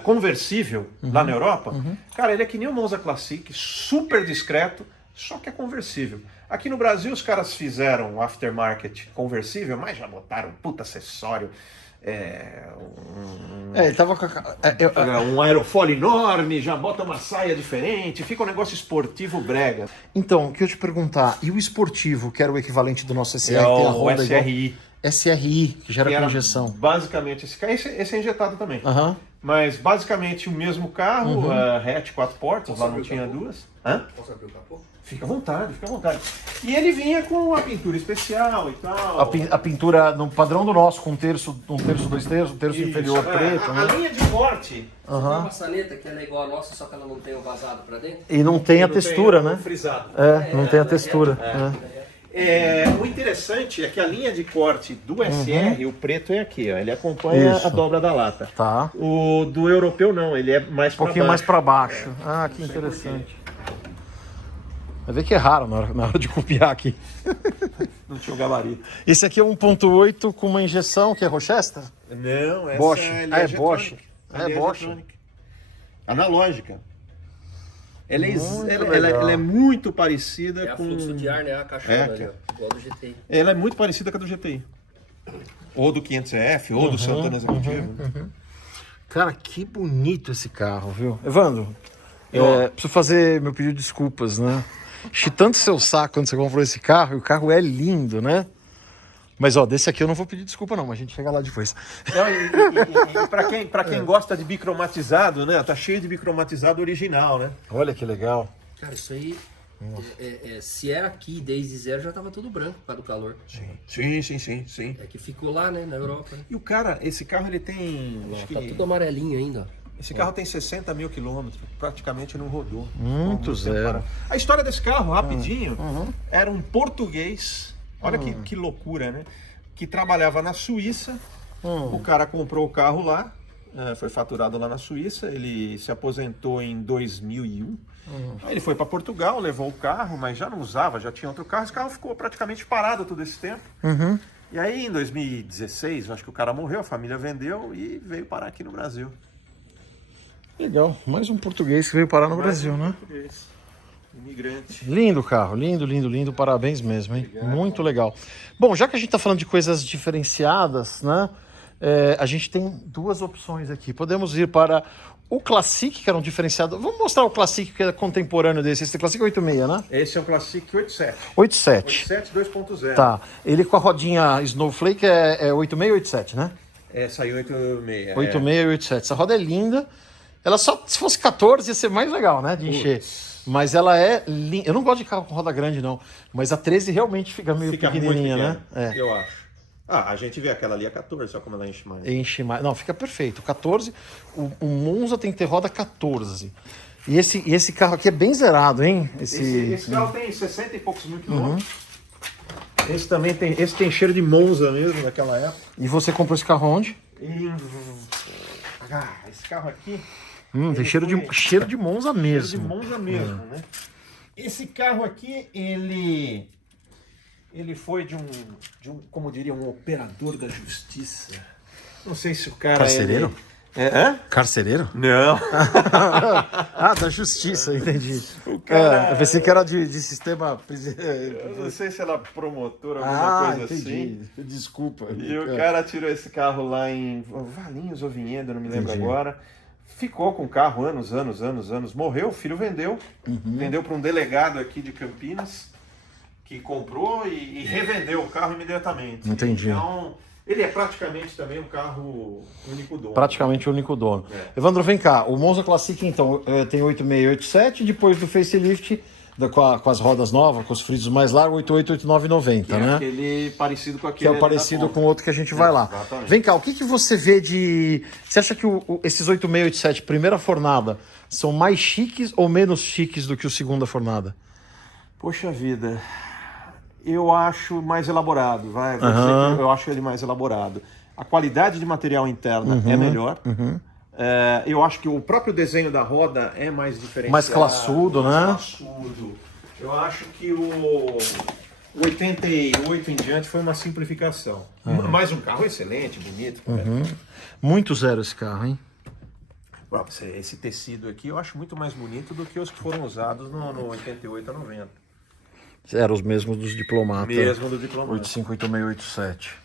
conversível lá na Europa, cara, ele é que nem o Monza Classic, super discreto, só que é conversível. Aqui no Brasil os caras fizeram um aftermarket conversível, mas já botaram um puta acessório, Ele tava com um aerofólio enorme, já bota uma saia diferente, fica um negócio esportivo brega. Então, o que eu ia te perguntar, e o esportivo, que era o equivalente do nosso SR, É que tem a o roda SRI. igual... SRI, que já era Que com era injeção. basicamente esse é injetado também. Aham. Mas basicamente o mesmo carro, hatch 4 portas, lá não tinha duas. Posso abrir o capô? Fica à vontade, fica à vontade. E ele vinha com a pintura especial e tal. A pintura no padrão do nosso, com um terço, 2/3, um terço Isso, inferior preto, a né? linha de corte. Tem uma maçaneta que ela é igual a nossa, só que ela não tem o vazado pra dentro. E não tem a não textura, tem o né? frisado. Não tem a textura. O interessante é que a linha de corte do SR, o preto é aqui, ó, ele acompanha Isso. a dobra da lata. Tá. O do europeu não, ele é mais Um para pouquinho mais para baixo. Ah, que interessante. Vai ver que é raro na hora de copiar aqui. Não tinha o gabarito. Esse aqui é 1.8 com uma injeção, que é Rochester? Não, essa Bosch. é É Bosch. É Bosch. Analógica. Ela Muito é muito parecida É a com... fluxo de ar, né? A caixona ali, ó, igual do GTI. Ela é muito parecida com a do GTI. Ou do 500F, ou do Santana Executivo. Cara, que bonito esse carro, viu? Evandro, preciso fazer meu pedido de desculpas, né? Enchi tanto seu saco quando você comprou esse carro, e o carro é lindo, né? Mas, ó, desse aqui eu não vou pedir desculpa, não. Mas a gente chega lá depois. Não, e pra quem gosta de bicromatizado, né? Tá cheio de bicromatizado original, né? Olha que legal. Cara, isso aí, se é aqui desde zero, já tava tudo branco por causa do calor. Sim. É que ficou lá, né, na Europa. Né? E o cara, esse carro ele tem... acho Tá que- tudo amarelinho ainda, ó. Esse carro tem 60 mil quilômetros, praticamente não rodou. Muito zero. A história desse carro, rapidinho, era um português, olha que loucura, né? Que trabalhava na Suíça, o cara comprou o carro lá, foi faturado lá na Suíça, ele se aposentou em 2001. Aí ele foi para Portugal, levou o carro, mas já não usava, já tinha outro carro, esse carro ficou praticamente parado todo esse tempo. E aí em 2016, acho que o cara morreu, a família vendeu e veio parar aqui no Brasil. Legal. Mais um português que veio parar no Brasil, né? Português. Imigrante. Lindo carro, lindo, parabéns mesmo, hein? Muito legal. Bom, já que a gente tá falando de coisas diferenciadas, né? A gente tem duas opções aqui. Podemos ir para o Classic, que era um diferenciado. Vamos mostrar o Classic, que é contemporâneo desse. Esse Classic 86, né? Esse é um Classic 87. 87. 87 2.0. Tá. Ele com a rodinha Snowflake é 86 ou 87, né? Saiu 86. 86 e 87. Essa roda é linda. Ela só, se fosse 14, ia ser mais legal, né? De encher. Mas ela é linda. Eu não gosto de carro com roda grande, não. Mas a 13 realmente fica meio pequenininha, muito né? pequeno, eu acho. A gente vê aquela ali a 14, só como ela enche mais. Enche mais. Não, fica perfeito. 14. O Monza tem que ter roda 14. E esse carro aqui é bem zerado, hein? Esse carro tem 60 e poucos mil quilômetros. Esse também tem. Esse tem cheiro de Monza mesmo, daquela época. E você comprou esse carro onde? Esse carro aqui. Tem cheiro de Monza mesmo. Cheiro de Monza mesmo, né? Esse carro aqui, ele foi de um, como diria, um operador da justiça. Não sei se o cara... Carcereiro? Carcereiro? Não. Da justiça, entendi. O cara... eu pensei que era de sistema... Eu não sei se era promotor, alguma coisa entendi. assim. Desculpa. E o cara tirou esse carro lá em Valinhos ou Vinhedo, não me lembro agora. Ficou com o carro anos. Morreu, o filho vendeu. Vendeu para um delegado aqui de Campinas, que comprou e revendeu o carro imediatamente. Entendi. Então, ele é praticamente também um carro único dono. Praticamente o único dono. Evandro, vem cá. O Monza Classic, então, tem 86 e 87, depois do facelift, com as rodas novas, com os frisos mais largos, 88, 89 e 90, né? Aquele parecido com aquele. Que é o parecido com o outro que a gente vai lá. Exatamente. Vem cá, o que você vê de... Você acha que esses 86 e 87, primeira fornada, são mais chiques ou menos chiques do que o segunda fornada? Poxa vida... Eu acho mais elaborado, vai. Vou dizer que eu acho ele mais elaborado. A qualidade de material interna é melhor. Eu acho que o próprio desenho da roda é mais diferenciado. Mais classudo, né? Classudo. Eu acho que o 88 em diante foi uma simplificação. Mais um carro excelente, bonito. Muito zero esse carro, hein? Esse tecido aqui eu acho muito mais bonito do que os que foram usados no 88 a 90. Eram os mesmos dos diplomatas. Mesmo do diplomata. 85, 86, 87.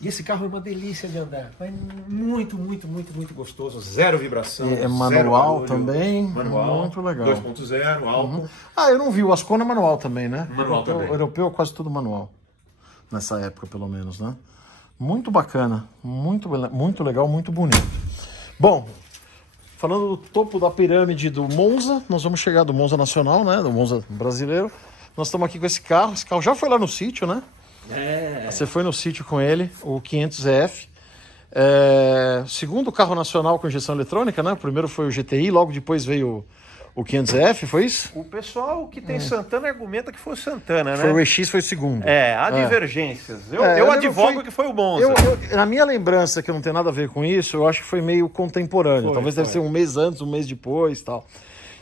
E esse carro é uma delícia de andar. É muito gostoso. Zero vibração. É manual zero também. Manual. Muito legal. 2.0, álcool. Eu não vi. O Ascona é manual também, né? Manual também. Europeu é quase tudo manual. Nessa época, pelo menos, né? Muito bacana. Muito legal, muito bonito. Bom, falando do topo da pirâmide do Monza, nós vamos chegar do Monza Nacional, né? Do Monza brasileiro. Nós estamos aqui com esse carro. Esse carro já foi lá no sítio, né? Você foi no sítio com ele, o 500F. Segundo carro nacional com injeção eletrônica, né? O primeiro foi o GTI, logo depois veio o 500F, foi isso? O pessoal que tem Santana argumenta que foi o Santana, né? Foi o EX, foi o segundo. Há divergências. Eu advogo que foi o Monza. Na minha lembrança, que não tem nada a ver com isso, eu acho que foi meio contemporâneo. Talvez deve ser um mês antes, um mês depois e tal.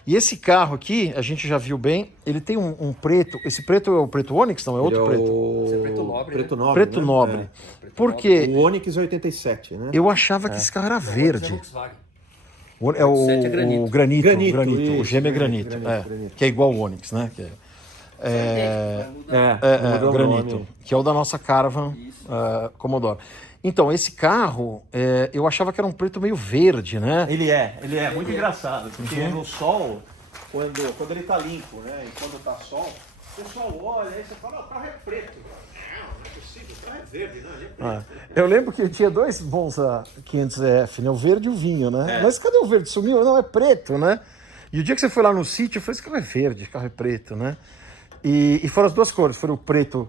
E esse carro aqui, a gente já viu bem, ele tem um preto. Esse preto é o preto Onix, não? É outro preto? Esse é preto nobre. Preto nobre. Preto né? nobre. Porque O Onix 87, né? eu achava que esse carro era verde. Volkswagen. É o 7 é granito. o granito. Granito, O isso, gêmeo é granito. granito. Que é igual ao Onix, né? Que Mudou o granito. nome. Que é o da nossa Caravan Commodore. Então, esse carro, eu achava que era um preto meio verde, né? Ele é muito engraçado, porque no sol, quando ele tá limpo, né? E quando tá sol, o pessoal olha, aí você fala, o carro é preto. Não é possível. É verde, não, ele é preto. Ah, eu lembro que eu tinha dois Monza 500F, né? O verde e o vinho, né? Mas cadê o verde? Sumiu? Não, é preto, né? E o dia que você foi lá no sítio, eu falei, esse carro é verde, esse carro é preto, né? E foram as duas cores, foram o preto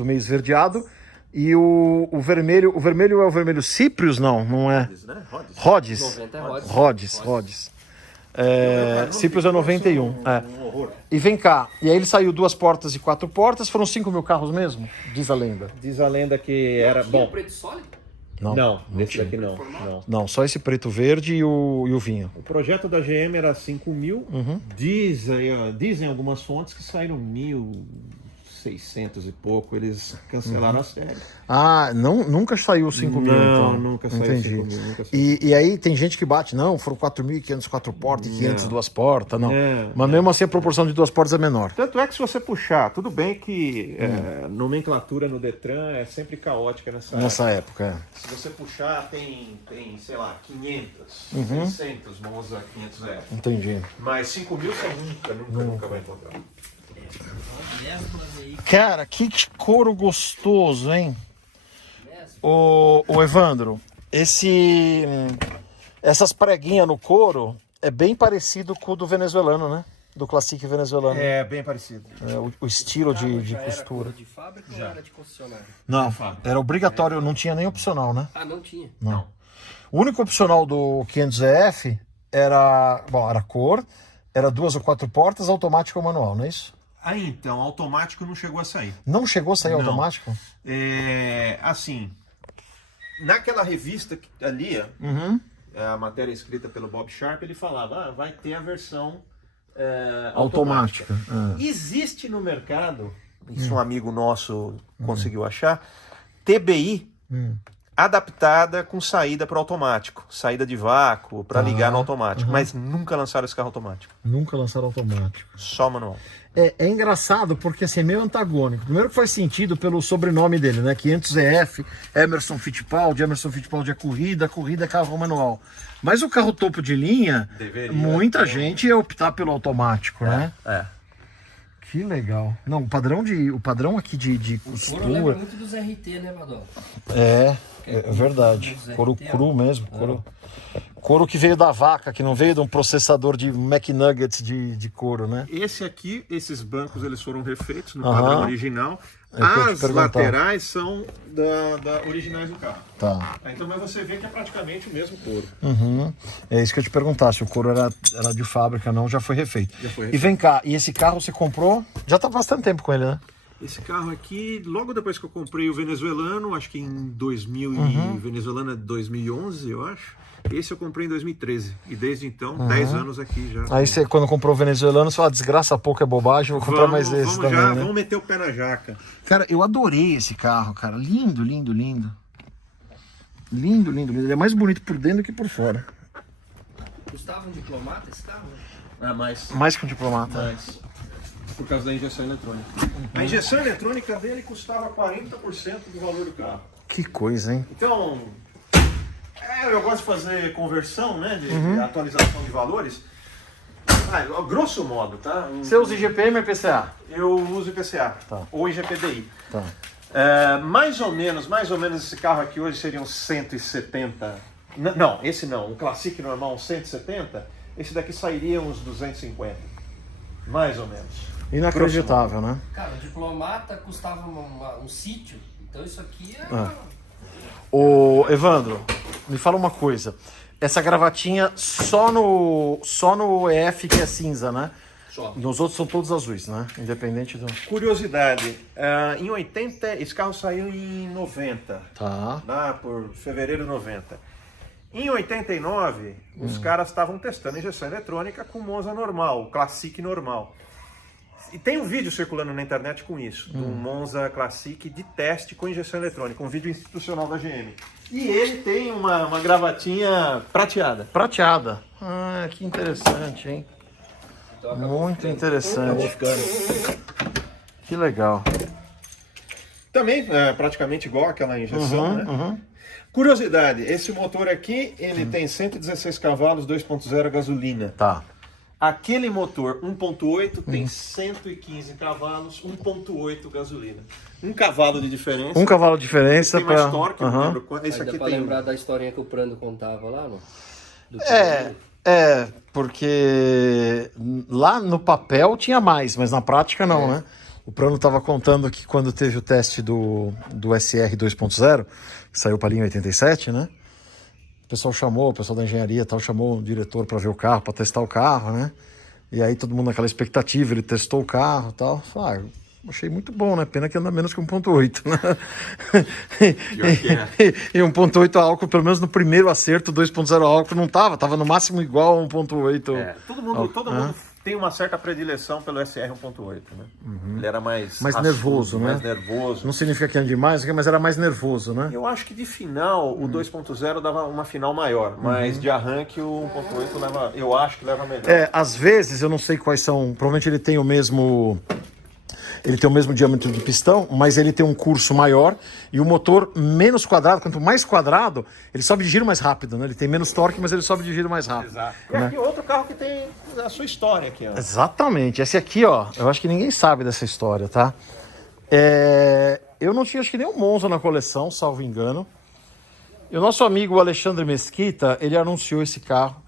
meio esverdeado e o vermelho. O vermelho é o vermelho Cyprius? Não é? Rhodes. 90 é Rhodes. Cyprius é 91. Um horror. E vem cá, e aí ele saiu 2 portas e 4 portas, foram 5 mil carros mesmo? Diz a lenda. Diz a lenda que era Bom, preto sólido? Não, nesse daqui não. Não, só esse preto verde e o vinho. O projeto da GM era 5.000. Dizem algumas fontes que saíram 1.600 e pouco. Eles cancelaram a série. Ah, nunca saiu 5 mil, então. Não, nunca saiu Entendi. 5 mil. Nunca saiu. E aí tem gente que bate, não, foram 4.500 4 portas e 500 2 portas, não. Mas mesmo assim a proporção de 2 portas é menor. Tanto é que se você puxar, tudo bem que nomenclatura no Detran é sempre caótica Nessa época, Se você puxar, tem sei lá, 500, 600 Monza 500R. Entendi. Mas 5.000 você nunca vai encontrar. Cara, que couro gostoso, hein? O Evandro, essas preguinhas no couro é bem parecido com o do venezuelano, né? Do Classic venezuelano. É, bem parecido. O estilo de Já costura. era de fábrica ou era de concessionária? Não, era obrigatório, não tinha nem opcional, né? Ah, não tinha. Não. O único opcional do 500EF era cor, era 2 ou 4 portas, automático ou manual, não é isso? Aí então, automático não chegou a sair. Não chegou a sair Não. automático? Assim, naquela revista ali, a matéria escrita pelo Bob Sharp, ele falava, vai ter a versão automática. Existe no mercado, isso um amigo nosso conseguiu achar, TBI adaptada com saída para automático, saída de vácuo, para ligar no automático, mas nunca lançaram esse carro automático, Nunca lançaram automático. só manual. É engraçado porque assim, é meio antagônico. Primeiro que faz sentido pelo sobrenome dele, né? 500EF, Emerson Fittipaldi é corrida é carro manual. Mas o carro topo de linha, muita gente ia optar pelo automático, né? Que legal. Não, o padrão aqui de O couro lembra costura. muito dos RT, né, Badal? É verdade. Couro cru mesmo. Couro que veio da vaca, que não veio de um processador de McNuggets de couro, né? Esse aqui, esses bancos, eles foram refeitos no padrão original. É o que eu ia te As perguntar. laterais são originais do carro. Tá. Então, mas você vê que é praticamente o mesmo couro. É isso que eu ia te perguntar, se o couro era de fábrica, não, já foi refeito. Já foi E refeito. vem cá, e esse carro você comprou? Já tá bastante tempo com ele, né? Esse carro aqui, logo depois que eu comprei o venezuelano, acho que em 2000 e venezuelano é 2011, eu acho. Esse eu comprei em 2013. E desde então, 10 anos aqui já. Aí você, quando comprou o venezuelano, você fala, desgraça pouco é bobagem, vou comprar mais esse também, né? Vamos meter o pé na jaca. Cara, eu adorei esse carro, cara. Lindo. Lindo. Ele é mais bonito por dentro do que por fora. Custava um diplomata esse carro? Mais que um diplomata. Mas, por causa da injeção eletrônica. A injeção eletrônica dele custava 40% do valor do carro. Que coisa, hein? Então, eu gosto de fazer conversão, né? De atualização de valores. Grosso modo, tá? Você usa IGPM ou IPCA? Eu uso IPCA, Tá. ou IGPDI. Tá. Mais ou menos esse carro aqui hoje seria uns 170. Não, esse não. Um Classic normal, uns 170. Esse daqui sairia uns 250. Mais ou menos. Inacreditável, né? Cara, o diplomata custava um sítio. Então isso aqui é... Ô, Evandro, me fala uma coisa. Essa gravatinha só no EF que é cinza, né? Só. Nos outros são todos azuis, né? Independente do... Curiosidade, em 80, esse carro saiu em 90. Tá. Lá por fevereiro de 90. Em 89, os caras estavam testando injeção eletrônica com Monza normal, o Classic normal. E tem um vídeo circulando na internet com isso, do Monza Classic de teste com injeção eletrônica, um vídeo institucional da GM. E ele tem uma gravatinha prateada. Prateada. Ah, que interessante, hein? Então, Muito interessante. Que legal. Também praticamente igual àquela injeção, né? Curiosidade, esse motor aqui, ele tem 116 cavalos, 2.0 gasolina. Tá. Aquele motor 1.8 tem 115 cavalos, 1.8 gasolina. Um cavalo de diferença. Um cavalo de diferença tem mais para... torque, não lembro quanto. Esse Aí dá aqui pra tem... lembrar da historinha que o Prando contava lá, não? Porque lá no papel tinha mais, mas na prática não, né? O Prano estava contando que quando teve o teste do SR 2.0, que saiu para a linha 87, né? O pessoal da engenharia e tal, chamou o diretor para ver o carro, para testar o carro, né? E aí todo mundo naquela expectativa, ele testou o carro e tal. Falei, achei muito bom, né? Pena que anda menos que 1.8, né? E 1.8 álcool, pelo menos no primeiro acerto, 2.0 álcool não tava no máximo igual a 1.8. Todo mundo tem uma certa predileção pelo SR 1.8, né? Ele era mais nervoso, né? Mais nervoso. Não significa que anda demais, mas era mais nervoso, né? Eu acho que de final o 2.0 dava uma final maior, mas de arranque o 1.8 leva, eu acho que leva melhor. Às vezes, eu não sei quais são, provavelmente ele tem o mesmo diâmetro de pistão, mas ele tem um curso maior e o motor menos quadrado. Quanto mais quadrado, ele sobe de giro mais rápido, né? Ele tem menos torque, mas ele sobe de giro mais rápido. Exato. E aqui outro carro que tem a sua história aqui, ó. Exatamente. Esse aqui, ó, eu acho que ninguém sabe dessa história, tá? Eu não tinha, acho que nem um Monza na coleção, salvo engano. E o nosso amigo Alexandre Mesquita, ele anunciou esse carro.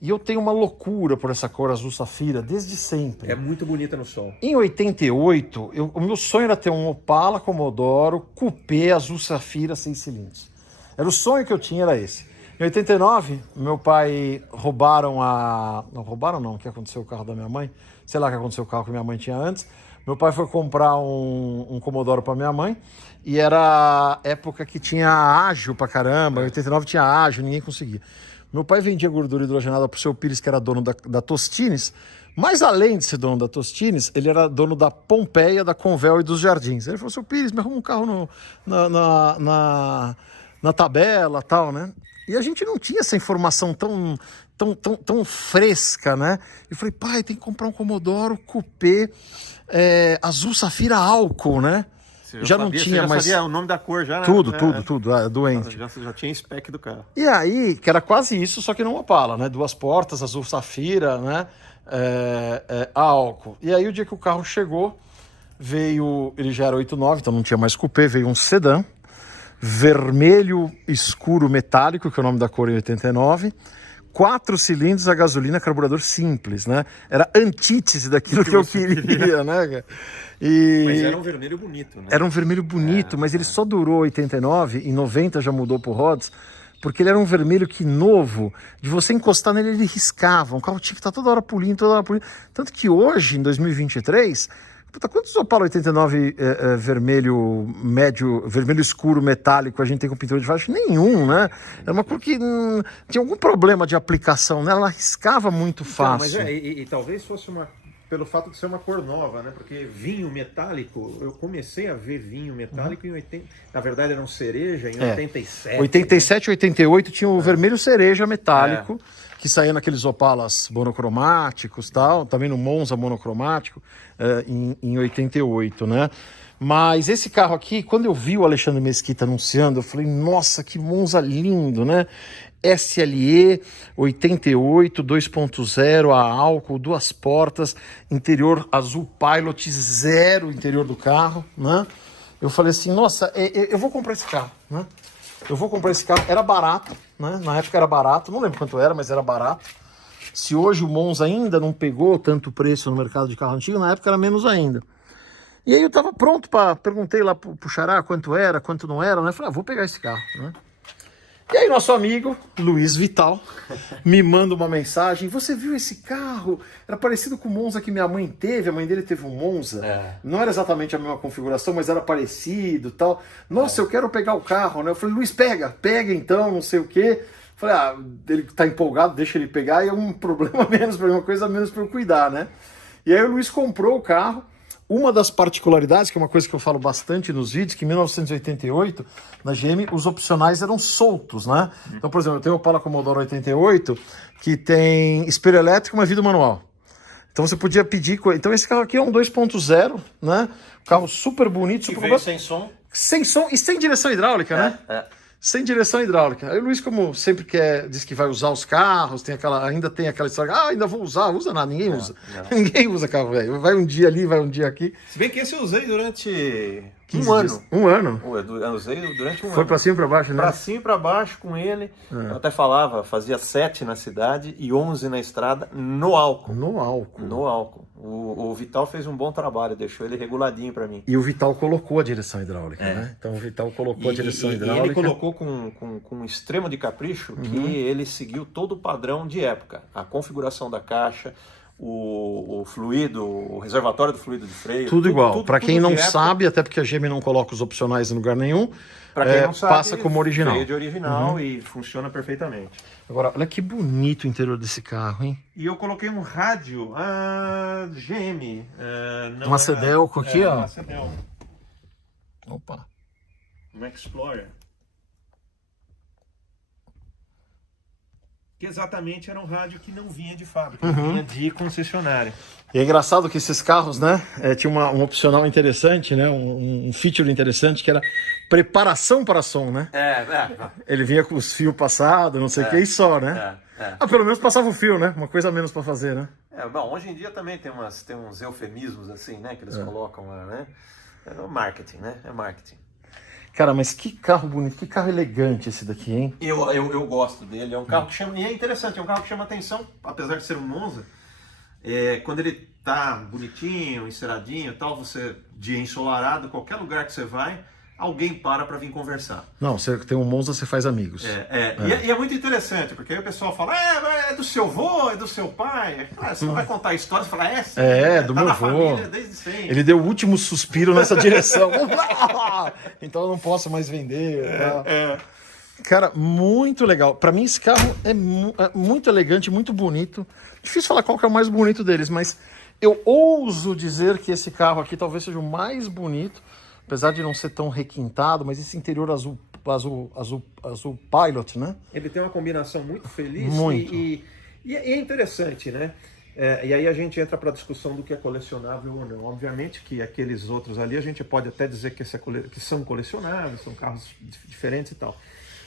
E eu tenho uma loucura por essa cor azul safira desde sempre. É muito bonita no sol. Em 88, o meu sonho era ter um Opala Commodoro Coupé azul safira 6 cilindros. Era o sonho que eu tinha, era esse. Em 89, meu pai Não roubaram não, o que aconteceu com o carro da minha mãe? Sei lá o que aconteceu com o carro que minha mãe tinha antes. Meu pai foi comprar um Commodoro para minha mãe. E era época que tinha ágil pra caramba. Em 89 tinha ágil, ninguém conseguia. Meu pai vendia gordura hidrogenada para o seu Pires, que era dono da Tostines, mas além de ser dono da Tostines, ele era dono da Pompeia, da Convel e dos Jardins. Ele falou, seu Pires, me arruma um carro na tabela e tal, né? E a gente não tinha essa informação tão fresca, né? Eu falei, pai, tem que comprar um Commodoro Coupé azul safira álcool, né? Já não tinha mais. Sabia o nome da cor já, né? Tudo, doente. Já tinha spec do carro. E aí, que era quase isso, só que não Opala, né? 2 portas, azul safira, né? A álcool. E aí, o dia que o carro chegou, ele já era 89, então não tinha mais coupé, veio um sedã, vermelho escuro metálico, que é o nome da cor em 89, 4 cilindros a gasolina, carburador simples, né? Era antítese daquilo que eu queria, né, cara? Mas era um vermelho bonito, né? Era um vermelho bonito, mas ele só durou 89, em 90 já mudou pro Rods, porque ele era um vermelho que novo, de você encostar nele ele riscava, um carro tinha que estar toda hora polindo. Tanto que hoje, em 2023, quantos Opala 89 vermelho médio, vermelho escuro metálico a gente tem com pintura de faixa? Nenhum, né? Era uma cor que tinha algum problema de aplicação, né? Ela riscava muito fácil. Mas e talvez fosse pelo fato de ser uma cor nova, né? Porque vinho metálico, eu comecei a ver vinho metálico em 80... Na verdade, eram cereja em 87. 87, 88 tinha o vermelho cereja metálico, que saía naqueles Opalas monocromáticos e tal, também no Monza monocromático, em 88, né? Mas esse carro aqui, quando eu vi o Alexandre Mesquita anunciando, eu falei, nossa, que Monza lindo, né? SLE 88 2.0 a álcool, 2 portas, interior azul Pilot, 0 interior do carro, né? Eu falei assim, nossa, eu vou comprar esse carro, né? Eu vou comprar esse carro, era barato, né? Na época era barato, não lembro quanto era, mas era barato. Se hoje o Monza ainda não pegou tanto preço no mercado de carro antigo, na época era menos ainda. E aí eu tava pronto perguntei lá pro Xará quanto era, quanto não era, né? Falei, vou pegar esse carro, né? E aí nosso amigo, Luiz Vital, me manda uma mensagem, você viu esse carro? Era parecido com o Monza que minha mãe teve, a mãe dele teve um Monza. Não era exatamente a mesma configuração, mas era parecido e tal. Nossa, eu quero pegar o carro, né? Eu falei, Luiz, pega então, não sei o quê. Falei, ele tá empolgado, deixa ele pegar, e é um problema menos, uma coisa menos para eu cuidar, né? E aí o Luiz comprou o carro. Uma das particularidades, que é uma coisa que eu falo bastante nos vídeos, que em 1988, na GM, os opcionais eram soltos, né? Então, por exemplo, eu tenho o Opala Commodoro 88, que tem espelho elétrico, mas vidro manual. Então você podia pedir... Então esse carro aqui é um 2.0, né? Carro super bonito, super veio sem som. Sem som e sem direção hidráulica, né? sem direção hidráulica. Aí o Luiz, como sempre diz que vai usar os carros, ainda tem aquela história, ainda vou usar, usa nada, ninguém usa. Não. Ninguém usa carro velho. Vai um dia ali, vai um dia aqui. Se bem que esse eu usei durante 15 um ano. dias. Um ano? Eu usei durante um ano. Foi pra cima e pra baixo, né? Pra cima e pra baixo com ele. Eu até falava, fazia 7 na cidade e 11 na estrada no álcool. No álcool. No álcool. O Vital fez um bom trabalho, deixou ele reguladinho pra mim. E o Vital colocou a direção hidráulica, né? Então o Vital colocou a direção hidráulica. E ele colocou com um extremo de capricho que ele seguiu todo o padrão de época. A configuração da caixa, o fluido, o reservatório do fluido de freio. Tudo igual. Para quem não época. sabe, até porque a GM não coloca os opcionais em lugar nenhum, Para quem não sabe, passa como original. Freio de original e funciona perfeitamente. Agora, olha que bonito o interior desse carro, hein? E eu coloquei um rádio GM. Uma Cedelco aqui, ó. Uma Cedelco. Opa. Um Explorer. Que exatamente era um rádio que não vinha de fábrica, vinha de concessionária. E é engraçado que esses carros, né, tinha um opcional interessante, né, um feature interessante que era preparação para som, né? Ele vinha com os fios passados, não sei o que, e só, né? Pelo menos passava o fio, né? Uma coisa a menos para fazer, né? Bom, hoje em dia também tem uns eufemismos assim, né, que eles colocam lá, né? É o marketing, né? É marketing. Cara, mas que carro bonito, que carro elegante esse daqui, hein? Eu gosto dele, é um carro que chama, e é interessante, é um carro que chama atenção, apesar de ser um Monza, quando ele tá bonitinho, enceradinho e tal, você, dia ensolarado, qualquer lugar que você vai, alguém para vir conversar. Não, você tem um Monza, você faz amigos. E é muito interessante, porque aí o pessoal fala, é do seu avô, é do seu pai, você não vai contar a história, você fala, do tá meu na avô. família desde sempre. Ele deu o último suspiro nessa direção. Então eu não posso mais vender. Cara, muito legal. Para mim esse carro é muito elegante, muito bonito. Difícil falar qual que é o mais bonito deles, mas eu ouso dizer que esse carro aqui talvez seja o mais bonito, apesar de não ser tão requintado, mas esse interior azul Pilot, né? Ele tem uma combinação muito feliz. Muito. E é interessante, né? E aí a gente entra para a discussão do que é colecionável ou não. Obviamente que aqueles outros ali a gente pode até dizer que são colecionáveis, são carros diferentes e tal.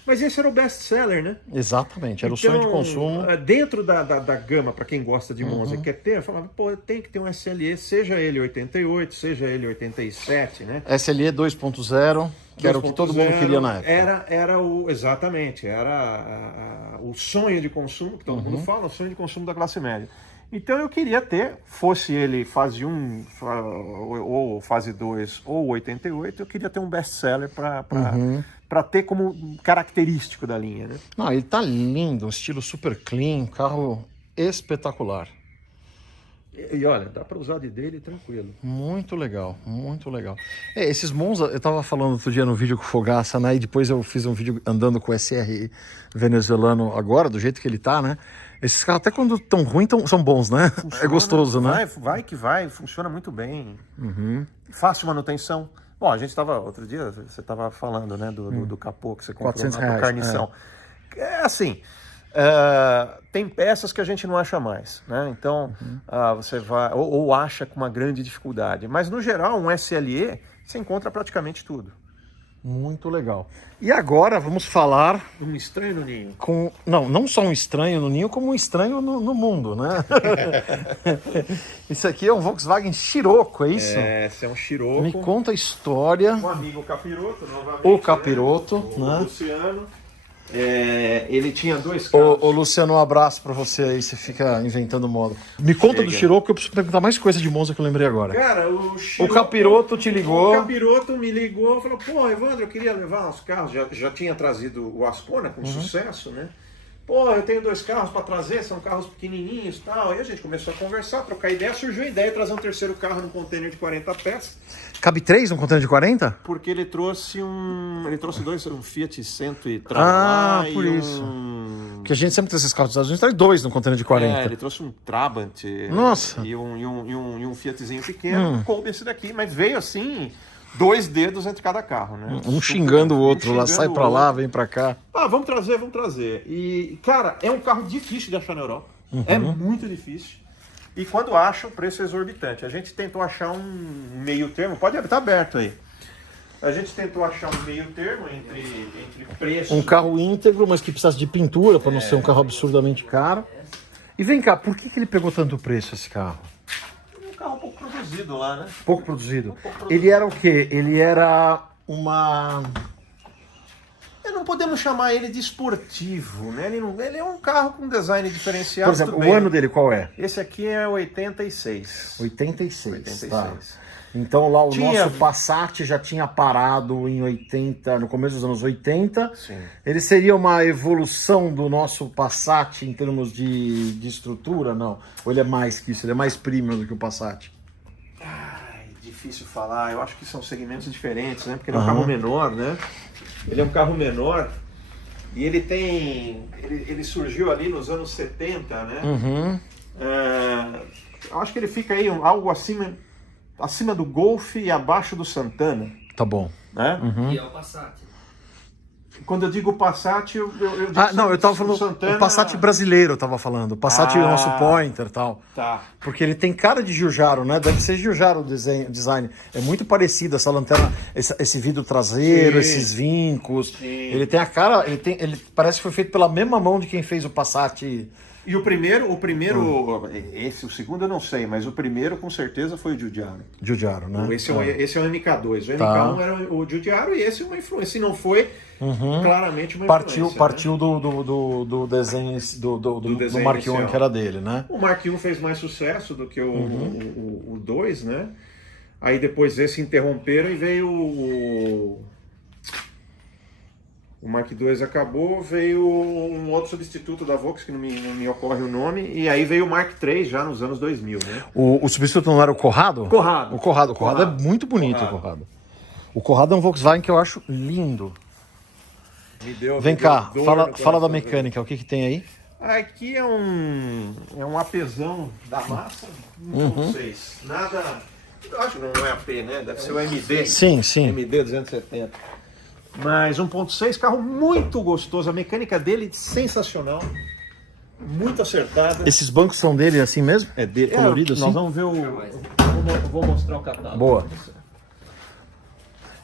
Mas esse era o best-seller, né? Exatamente, era o sonho de consumo. Dentro da gama, para quem gosta de Monza e quer ter, eu falava, tem que ter um SLE, seja ele 88, seja ele 87, né? SLE 2.0, que era o que todo mundo queria na época. Exatamente, era o sonho de consumo, que todo mundo fala, o sonho de consumo da classe média. Então eu queria ter, fosse ele fase 1, ou fase 2, ou 88, eu queria ter um best-seller para ter como característico da linha, né? Não, ele tá lindo, um estilo super clean, carro espetacular. E olha, dá para usar de dele tranquilo. Muito legal, muito legal. Esses Monza, eu tava falando outro dia no vídeo com o Fogaça, né? E depois eu fiz um vídeo andando com o SR venezuelano agora, do jeito que ele tá, né? Esses carros, até quando tão ruins, são bons, né? Funciona, é gostoso, né? Vai, funciona muito bem. Fácil manutenção. Bom, a gente estava, outro dia, você estava falando, né, do capô que você comprou R$400, na Carnição. Assim, tem peças que a gente não acha mais, né? Então, você vai, ou acha com uma grande dificuldade. Mas, no geral, um SLE, você encontra praticamente tudo. Muito legal. E agora vamos falar... Um estranho no ninho. Não só um estranho no ninho, como um estranho no mundo, né? Isso aqui é um Volkswagen Scirocco, é isso? Esse é um Scirocco. Me conta a história. Um amigo Capiroto, novamente. O Capiroto, né? né? O Luciano. Ele tinha 2 carros. Ô Luciano, um abraço pra você aí, você fica inventando moda. Me conta do Scirocco, que eu preciso perguntar mais coisa de Monza que eu lembrei agora. Cara, o Capiroto te ligou. O Capiroto me ligou e falou, pô, Evandro, eu queria levar uns carros, já tinha trazido o Ascona com sucesso, né? Pô, eu tenho 2 carros para trazer, são carros pequenininhos e tal. Aí a gente começou a conversar, trocar ideia, surgiu a ideia de trazer um 3º carro num container de 40 pés. Cabe 3 num container de 40? Porque ele trouxe um Fiat 100 e por isso. Porque a gente sempre tem esses carros dos Estados Unidos, traz 2 no container de 40. Ele trouxe um Trabant. Nossa. E um Fiatzinho pequeno, coube esse daqui, mas veio assim... 2 dedos entre cada carro, né? Um xingando o outro, lá sai pra lá, vem pra cá. Vamos trazer. E, cara, é um carro difícil de achar na Europa. É muito difícil. E quando acha, o preço é exorbitante. A gente tentou achar um meio termo, pode estar aberto aí. A gente tentou achar um meio termo entre preço... Um carro íntegro, mas que precisasse de pintura para não ser um carro absurdamente caro. E vem cá, por que ele pegou tanto preço, esse carro? Um carro pouco produzido lá, né? Pouco produzido. Ele era o quê? Ele era uma... Não podemos chamar ele de esportivo, né? Ele é um carro com design diferenciado. Por exemplo, o ano dele qual é? Esse aqui é 86. 86, tá. Então lá o nosso Passat já tinha parado em 80, no começo dos anos 80. Sim. Ele seria uma evolução do nosso Passat em termos de estrutura, não? Ou ele é mais que isso? Ele é mais premium do que o Passat? Difícil falar. Eu acho que são segmentos diferentes, né? Porque ele é um carro menor, né? Ele é um carro menor e ele tem... Ele surgiu ali nos anos 70, né? Eu acho que ele fica aí algo acima do Golf e abaixo do Santana. Tá bom. Né? E é o Passat. Quando eu digo Passat, eu digo não, eu tava falando Santana... o Passat brasileiro, eu tava falando. O Passat nosso Pointer e tal. Tá. Porque ele tem cara de Giugiaro, né? Deve ser Giugiaro o design. É muito parecido essa lanterna, esse vidro traseiro, Sim. esses vincos. Sim. Ele tem a cara, ele parece que foi feito pela mesma mão de quem fez o Passat. E o primeiro, o segundo eu não sei, mas o primeiro com certeza foi o Giugiaro. Giugiaro, né? Esse é o MK2. O Tá. MK1 era o Giugiaro e esse é uma influência. Se não foi, claramente uma Partiu influência. do desenho do desenho Mark I, inicial. que era dele, né? O Mark I fez mais sucesso do que o 2, né? Aí depois esse interromperam e veio o Mark II acabou, veio um outro substituto da Volks, que não me ocorre o nome, e aí veio o Mark III já nos anos 2000, né? O substituto não era o Corrado? Corrado. O Corrado é muito bonito, o Corrado. O Corrado é um Volkswagen que eu acho lindo. Vem cá, fala da mecânica, o que tem aí? Aqui é um apesão da massa, 1.6. Nada... Eu acho que não é AP, né? Deve ser o MD. Sim. MD 270. Mas 1.6, carro muito gostoso, a mecânica dele sensacional, muito acertada. Esses bancos são dele assim mesmo? É dele, colorido assim? Nós vamos ver vou mostrar o catálogo. Boa.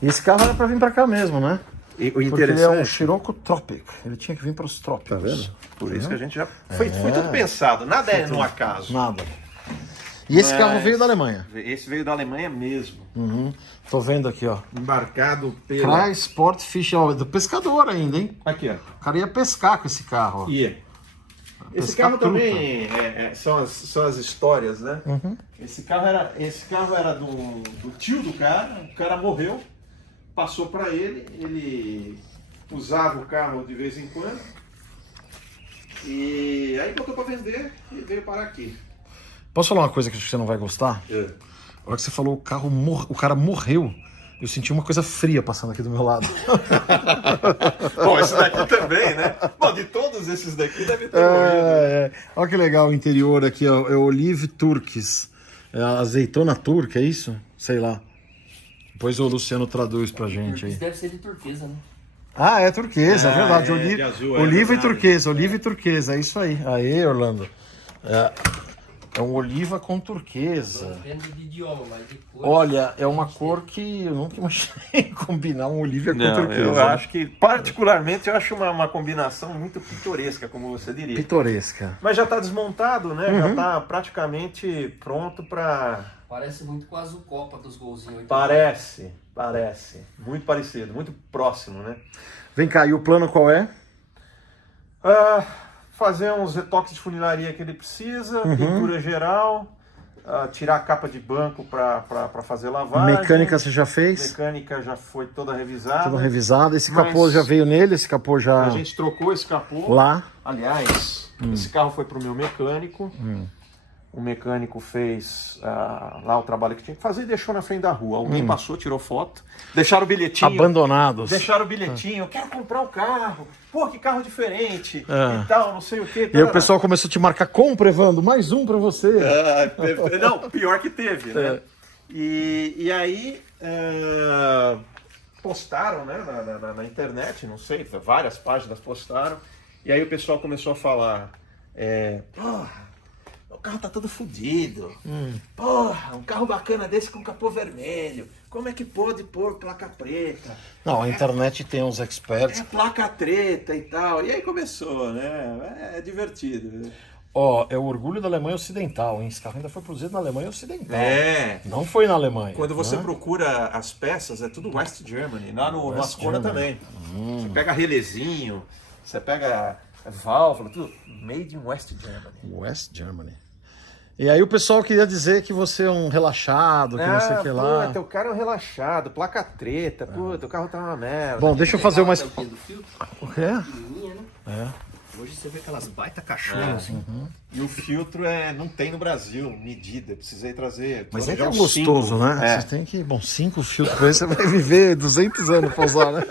E esse carro era pra vir pra cá mesmo, né? E o Porque interessante... ele é um Scirocco Tropic, ele tinha que vir para os trópicos. Tá vendo? Por isso que a gente já... Foi tudo pensado, nada é no acaso. Nada. E esse carro veio da Alemanha? Esse veio da Alemanha mesmo. Tô vendo aqui, ó. Embarcado pelo... Fry Sport Fish, ó, do pescador ainda, hein? Aqui, ó. O cara ia pescar com esse carro, ó. Esse Pescar carro também são as histórias, né? Esse carro era do tio do cara, o cara morreu, passou para ele usava o carro de vez em quando, e aí botou para vender e veio parar aqui. Posso falar uma coisa que você não vai gostar? A hora que você falou o cara morreu, eu senti uma coisa fria passando aqui do meu lado. Bom, esse daqui também, né? Bom, de todos esses daqui deve ter morrido. Olha que legal o interior aqui, ó. É Olive Turques. É azeitona turca, é isso? Sei lá. Depois o Luciano traduz pra gente aí. Isso deve ser de turquesa, né? Ah, é turquesa, é verdade. de azul, Oliva e verdade. turquesa, oliva e turquesa, é isso aí. Aí, Orlando. É um oliva com turquesa. Não entendo de idioma, mas de cor. Olha, é uma cor que eu nunca imaginei combinar um oliva com turquesa. Eu acho que, particularmente, eu acho uma combinação muito pitoresca, como você diria. Pitoresca. Mas já está desmontado, né? Já está praticamente pronto para... Parece muito com a Azul Copa dos golzinhos. Parece. Muito parecido, muito próximo, né? Vem cá, e o plano qual é? Fazer uns retoques de funilaria que ele precisa, pintura geral, tirar a capa de banco para fazer lavagem. Mecânica você já fez? Mecânica já foi toda revisada. Toda revisada. Esse capô já veio nele? Esse capô já... A gente trocou esse capô. Lá? Aliás, esse carro foi para o meu mecânico. O mecânico fez lá o trabalho que tinha que fazer e deixou na frente da rua. Alguém passou, tirou foto, deixaram o bilhetinho. Abandonados. Deixaram o bilhetinho, eu quero comprar o carro. Pô, que carro diferente e tal, não sei o quê. E aí o pessoal começou a te marcar, compra, Evandro, mais um pra você. Não, pior que teve, né? E aí postaram, né, na internet, não sei, várias páginas postaram. E aí o pessoal começou a falar, carro tá todo fodido. Porra, um carro bacana desse com capô vermelho. Como é que pode pôr placa preta? Não, a internet tem uns experts. É placa treta e tal. E aí começou, né? É divertido. Né? Ó, é o orgulho da Alemanha Ocidental, hein? Esse carro ainda foi produzido na Alemanha Ocidental. É. Não foi na Alemanha. Quando você né? procura as peças, é tudo West Germany. Lá no West Ascona Germany. também. Você pega relezinho, você pega válvula, tudo made in West Germany. West Germany. E aí o pessoal queria dizer que você é um relaxado, que não sei o que lá. Puta, o cara é um relaxado, placa treta, puta, o carro tá uma merda. Bom, deixa eu fazer uma... É o quê? Do filtro? O quê? Pequenininha, né? Hoje você vê aquelas baita cachorras assim. E o filtro não tem no Brasil, medida, precisei trazer. Mas Já é que é uns gostoso, 5. né? É. Você tem que... Bom, 5 filtros pra você vai viver 200 anos pra usar, né?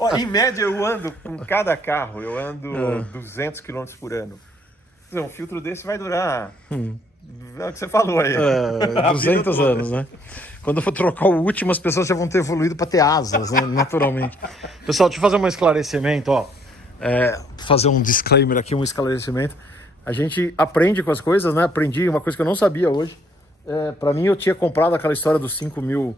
Ó, em média eu ando com cada carro, eu ando 200 km por ano. Um filtro desse vai durar... É o que você falou aí. A vida 200 toda. anos, né? Quando eu for trocar o último, as pessoas já vão ter evoluído para ter asas, né? Naturalmente. Pessoal, deixa eu fazer um esclarecimento, ó. Fazer um disclaimer aqui, um esclarecimento. A gente aprende com as coisas, né? Aprendi uma coisa que eu não sabia hoje. Para mim, eu tinha comprado aquela história dos 5.000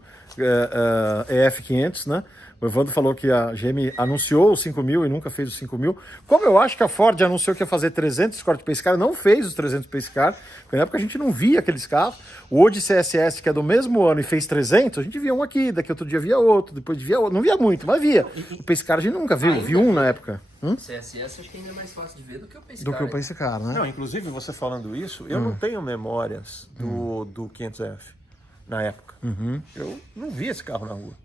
EF500, né? O Evandro falou que a GM anunciou os 5.000 e nunca fez os 5.000. Como eu acho que a Ford anunciou que ia fazer 300 Corte Pace Car, não fez os 300 Pace Car, porque na época a gente não via aqueles carros. O Odyssey CSS, que é do mesmo ano e fez 300, a gente via um aqui, daqui outro dia via outro, depois via outro. Não via muito, mas via. O Pace Car a gente nunca viu, viu um na época. CSS acho que ainda é mais fácil de ver do que o Pace Do Car, que o né? Pace Car, né? Não, inclusive você falando isso, eu não tenho memórias do 500F na época. Eu não vi esse carro na rua.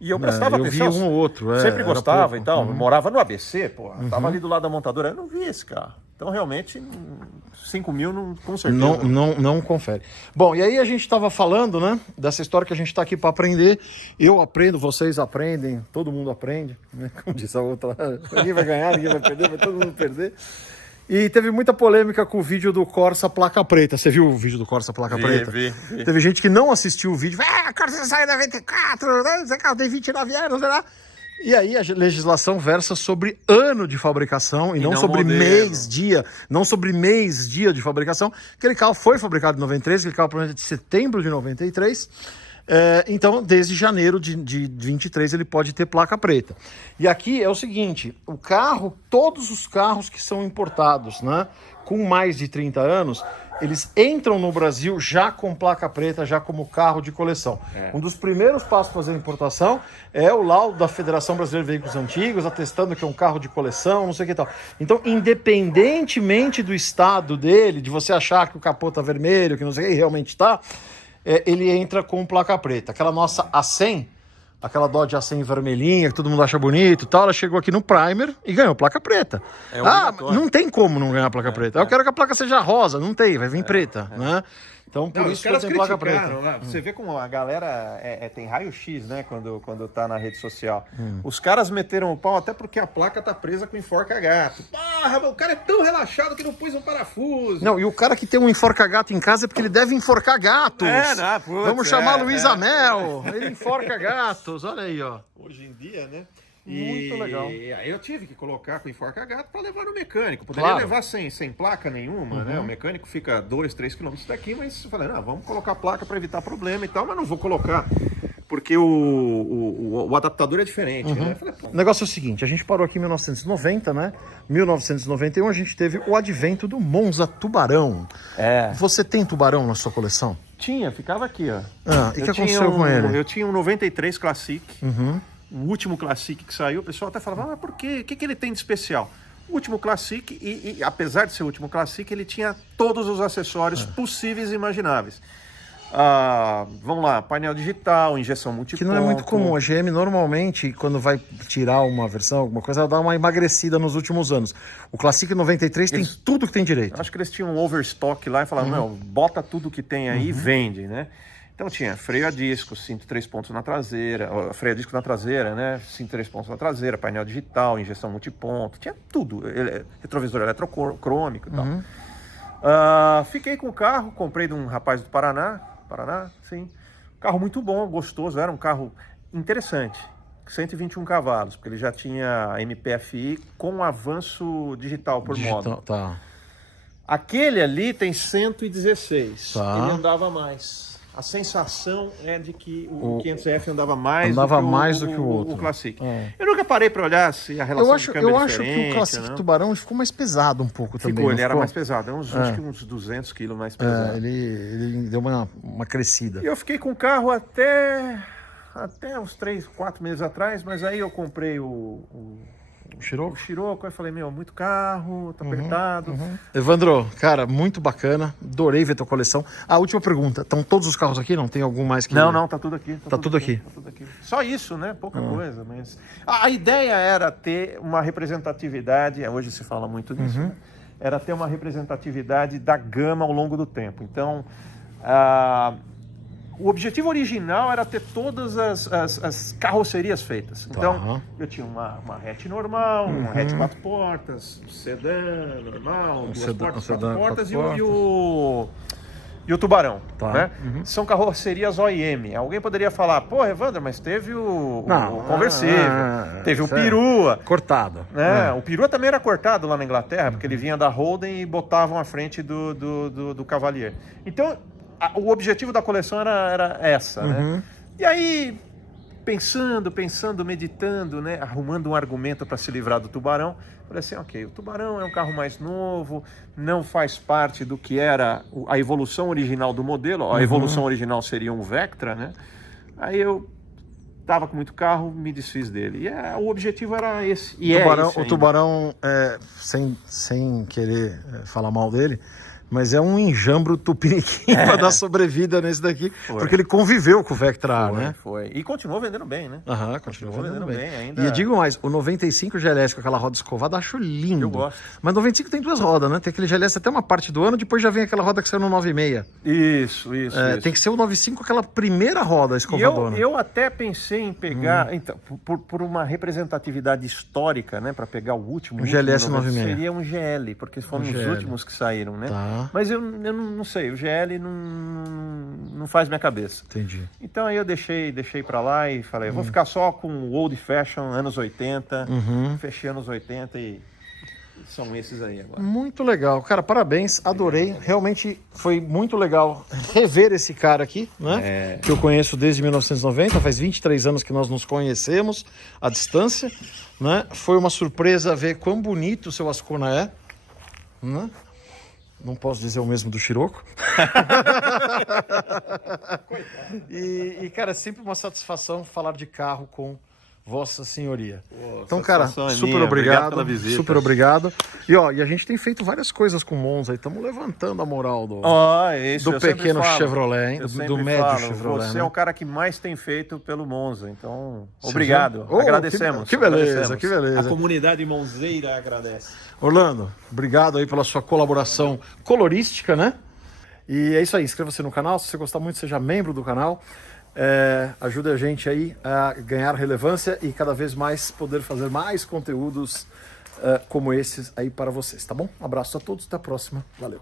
E eu prestava eu atenção. vi um ou outro, Sempre era gostava pouco. e tal. Eu morava no ABC, pô. Tava ali do lado da montadora. Eu não vi esse carro. Então, realmente, 5.000, não, com certeza. Não confere. Bom, e aí a gente estava falando, né, dessa história que a gente está aqui para aprender. Eu aprendo, vocês aprendem, todo mundo aprende, né? Como diz a outra, ninguém vai ganhar, ninguém vai perder, vai todo mundo perder. E teve muita polêmica com o vídeo do Corsa Placa Preta. Você viu o vídeo do Corsa Placa Preta? Vi. Teve gente que não assistiu o vídeo. Corsa saiu da 94, né? Esse carro tem 29 anos, sei lá. E aí a legislação versa sobre ano de fabricação e não sobre modelo. dia, não sobre mês-dia de fabricação. Aquele carro foi fabricado em 93, aquele carro provavelmente de setembro de 93. Então, desde janeiro de 23 ele pode ter placa preta. E aqui é o seguinte, o carro, todos os carros que são importados, né, com mais de 30 anos, eles entram no Brasil já com placa preta, já como carro de coleção. Um dos primeiros passos para fazer a importação é o laudo da Federação Brasileira de Veículos Antigos, atestando que é um carro de coleção, não sei o que e tal. Então, independentemente do estado dele, de você achar que o capô tá vermelho, que não sei o que, e realmente tá, ele entra com placa preta. Aquela nossa A100, aquela Dodge A100 vermelhinha, que todo mundo acha bonito e tal, ela chegou aqui no primer e ganhou placa preta. Não tem como não ganhar placa preta. Eu quero que a placa seja rosa, não tem, vai vir preta, né? Então, por isso que eu tenho placa preta. Né? Você vê como a galera tem raio-x, né, quando tá na rede social. Os caras meteram o pau até porque a placa tá presa com enforca-gato. Porra, o cara é tão relaxado que não pôs um parafuso. Não, e o cara que tem um enforca-gato em casa é porque ele deve enforcar gatos. Vamos chamar Luiz Amel. Ele enforca gatos, olha aí, ó. Hoje em dia, né? Muito legal. Aí eu tive que colocar com enforca-gato para levar no mecânico. Poderia levar sem placa nenhuma, né? O mecânico fica 2, 3 quilômetros daqui, mas eu falei, vamos colocar placa para evitar problema e tal, mas não vou colocar, porque o adaptador é diferente. Né? Falei, O negócio é o seguinte, a gente parou aqui em 1990, né? 1991 a gente teve o advento do Monza Tubarão. Você tem Tubarão na sua coleção? Tinha, ficava aqui, ó. E o que aconteceu com ele? Eu tinha um 93 Classic. O último Classic que saiu, o pessoal até falava, mas por quê? O que ele tem de especial? O último Classic, e apesar de ser o último Classic, ele tinha todos os acessórios possíveis e imagináveis. Vamos lá, painel digital, injeção multiponto. Que não é muito comum. A GM normalmente, quando vai tirar uma versão, alguma coisa, ela dá uma emagrecida nos últimos anos. O Classic 93 tem tudo que tem direito. Acho que eles tinham um overstock lá e falaram, não, bota tudo que tem aí e vende, né? Então tinha freio a disco, cinto 3 pontos na traseira, freio a disco na traseira, né? Cinto 3 pontos na traseira, painel digital, injeção multiponto, tinha tudo. Retrovisor eletrocrômico e tal. Fiquei com o carro, comprei de um rapaz do Paraná, sim. Carro muito bom, gostoso, era um carro interessante. 121 cavalos, porque ele já tinha MPFI com avanço digital por modo. Tá. Aquele ali tem 116. Tá. Ele andava mais. A sensação é de que o 500F andava mais do que o outro. O Classic. Eu nunca parei para olhar se a relação de câmbio Eu é acho que diferente, o Classic né? Tubarão ficou mais pesado um pouco também. Ficou, ele era ficou? mais pesado. Acho que uns 200 quilos mais pesado. Ele deu uma crescida. E eu fiquei com o carro até uns 3, 4 meses atrás, mas aí eu comprei o Scirocco, aí falei, muito carro, tá apertado. Evandro, cara, muito bacana, adorei ver tua coleção. A última pergunta, estão todos os carros aqui? Não tem algum mais que... Não, tá tudo aqui. Tá tudo aqui. Tá tudo aqui. Só isso, né? Pouca coisa, mas... A ideia era ter uma representatividade, hoje se fala muito disso, né? Era ter uma representatividade da gama ao longo do tempo. Então, o objetivo original era ter todas as carrocerias feitas. Então, eu tinha uma hatch normal, uma hatch 4 portas, um sedã normal, duas portas, 4 portas e o Tubarão. Tá. Né? São carrocerias OEM. Alguém poderia falar, pô, Evandro, mas teve o conversível, teve o Perua. Cortado. Né? O Perua também era cortado lá na Inglaterra, porque ele vinha da Holden e botavam à frente do Cavalier. Então, o objetivo da coleção era essa, né? E aí, pensando, meditando, né? Arrumando um argumento para se livrar do Tubarão, falei assim, ok, o Tubarão é um carro mais novo, não faz parte do que era a evolução original do modelo, a evolução original seria um Vectra, né? Aí eu tava com muito carro, me desfiz dele. E o objetivo era esse. E o Tubarão, sem querer falar mal dele, mas é um enjambro tupiniquim para dar sobrevida nesse daqui, porque ele conviveu com o Vectra, né? Foi. E continuou vendendo bem, né? Continuou vendendo bem. Ainda... E eu digo mais, o 95 GLS com aquela roda escovada, acho lindo. Eu gosto. Mas 95 tem duas rodas, né? Tem aquele GLS até uma parte do ano, depois já vem aquela roda que saiu no 96. Isso. Tem que ser o 95 aquela primeira roda escovadona. Eu até pensei em pegar, então, por uma representatividade histórica, né? Para pegar o último. O GLS 96. Seria um GL, porque foram os últimos que saíram, né? Tá. Mas eu não sei, o GL não faz minha cabeça. Entendi. Então aí eu deixei pra lá e falei, vou ficar só com o Old Fashion, anos 80, fechei anos 80 e são esses aí agora. Muito legal, cara, parabéns, adorei, realmente foi muito legal rever esse cara aqui, né, que eu conheço desde 1990, faz 23 anos que nós nos conhecemos à distância, né, foi uma surpresa ver quão bonito o seu Ascona é, né? Não posso dizer o mesmo do Scirocco. e, cara, é sempre uma satisfação falar de carro com Vossa Senhoria. Então, cara, super obrigado pela visita. Super obrigado. E a gente tem feito várias coisas com Monza. Estamos levantando a moral do pequeno Chevrolet, hein? Do médio Chevrolet. Você é o cara que mais tem feito pelo Monza. Então, obrigado. Agradecemos. Que beleza, que beleza. A comunidade monzeira agradece. Orlando, obrigado aí pela sua colaboração colorística, né? E é isso aí, inscreva-se no canal. Se você gostar muito, seja membro do canal. Ajude a gente aí a ganhar relevância e cada vez mais poder fazer mais conteúdos como esses aí para vocês, tá bom? Um abraço a todos, até a próxima. Valeu.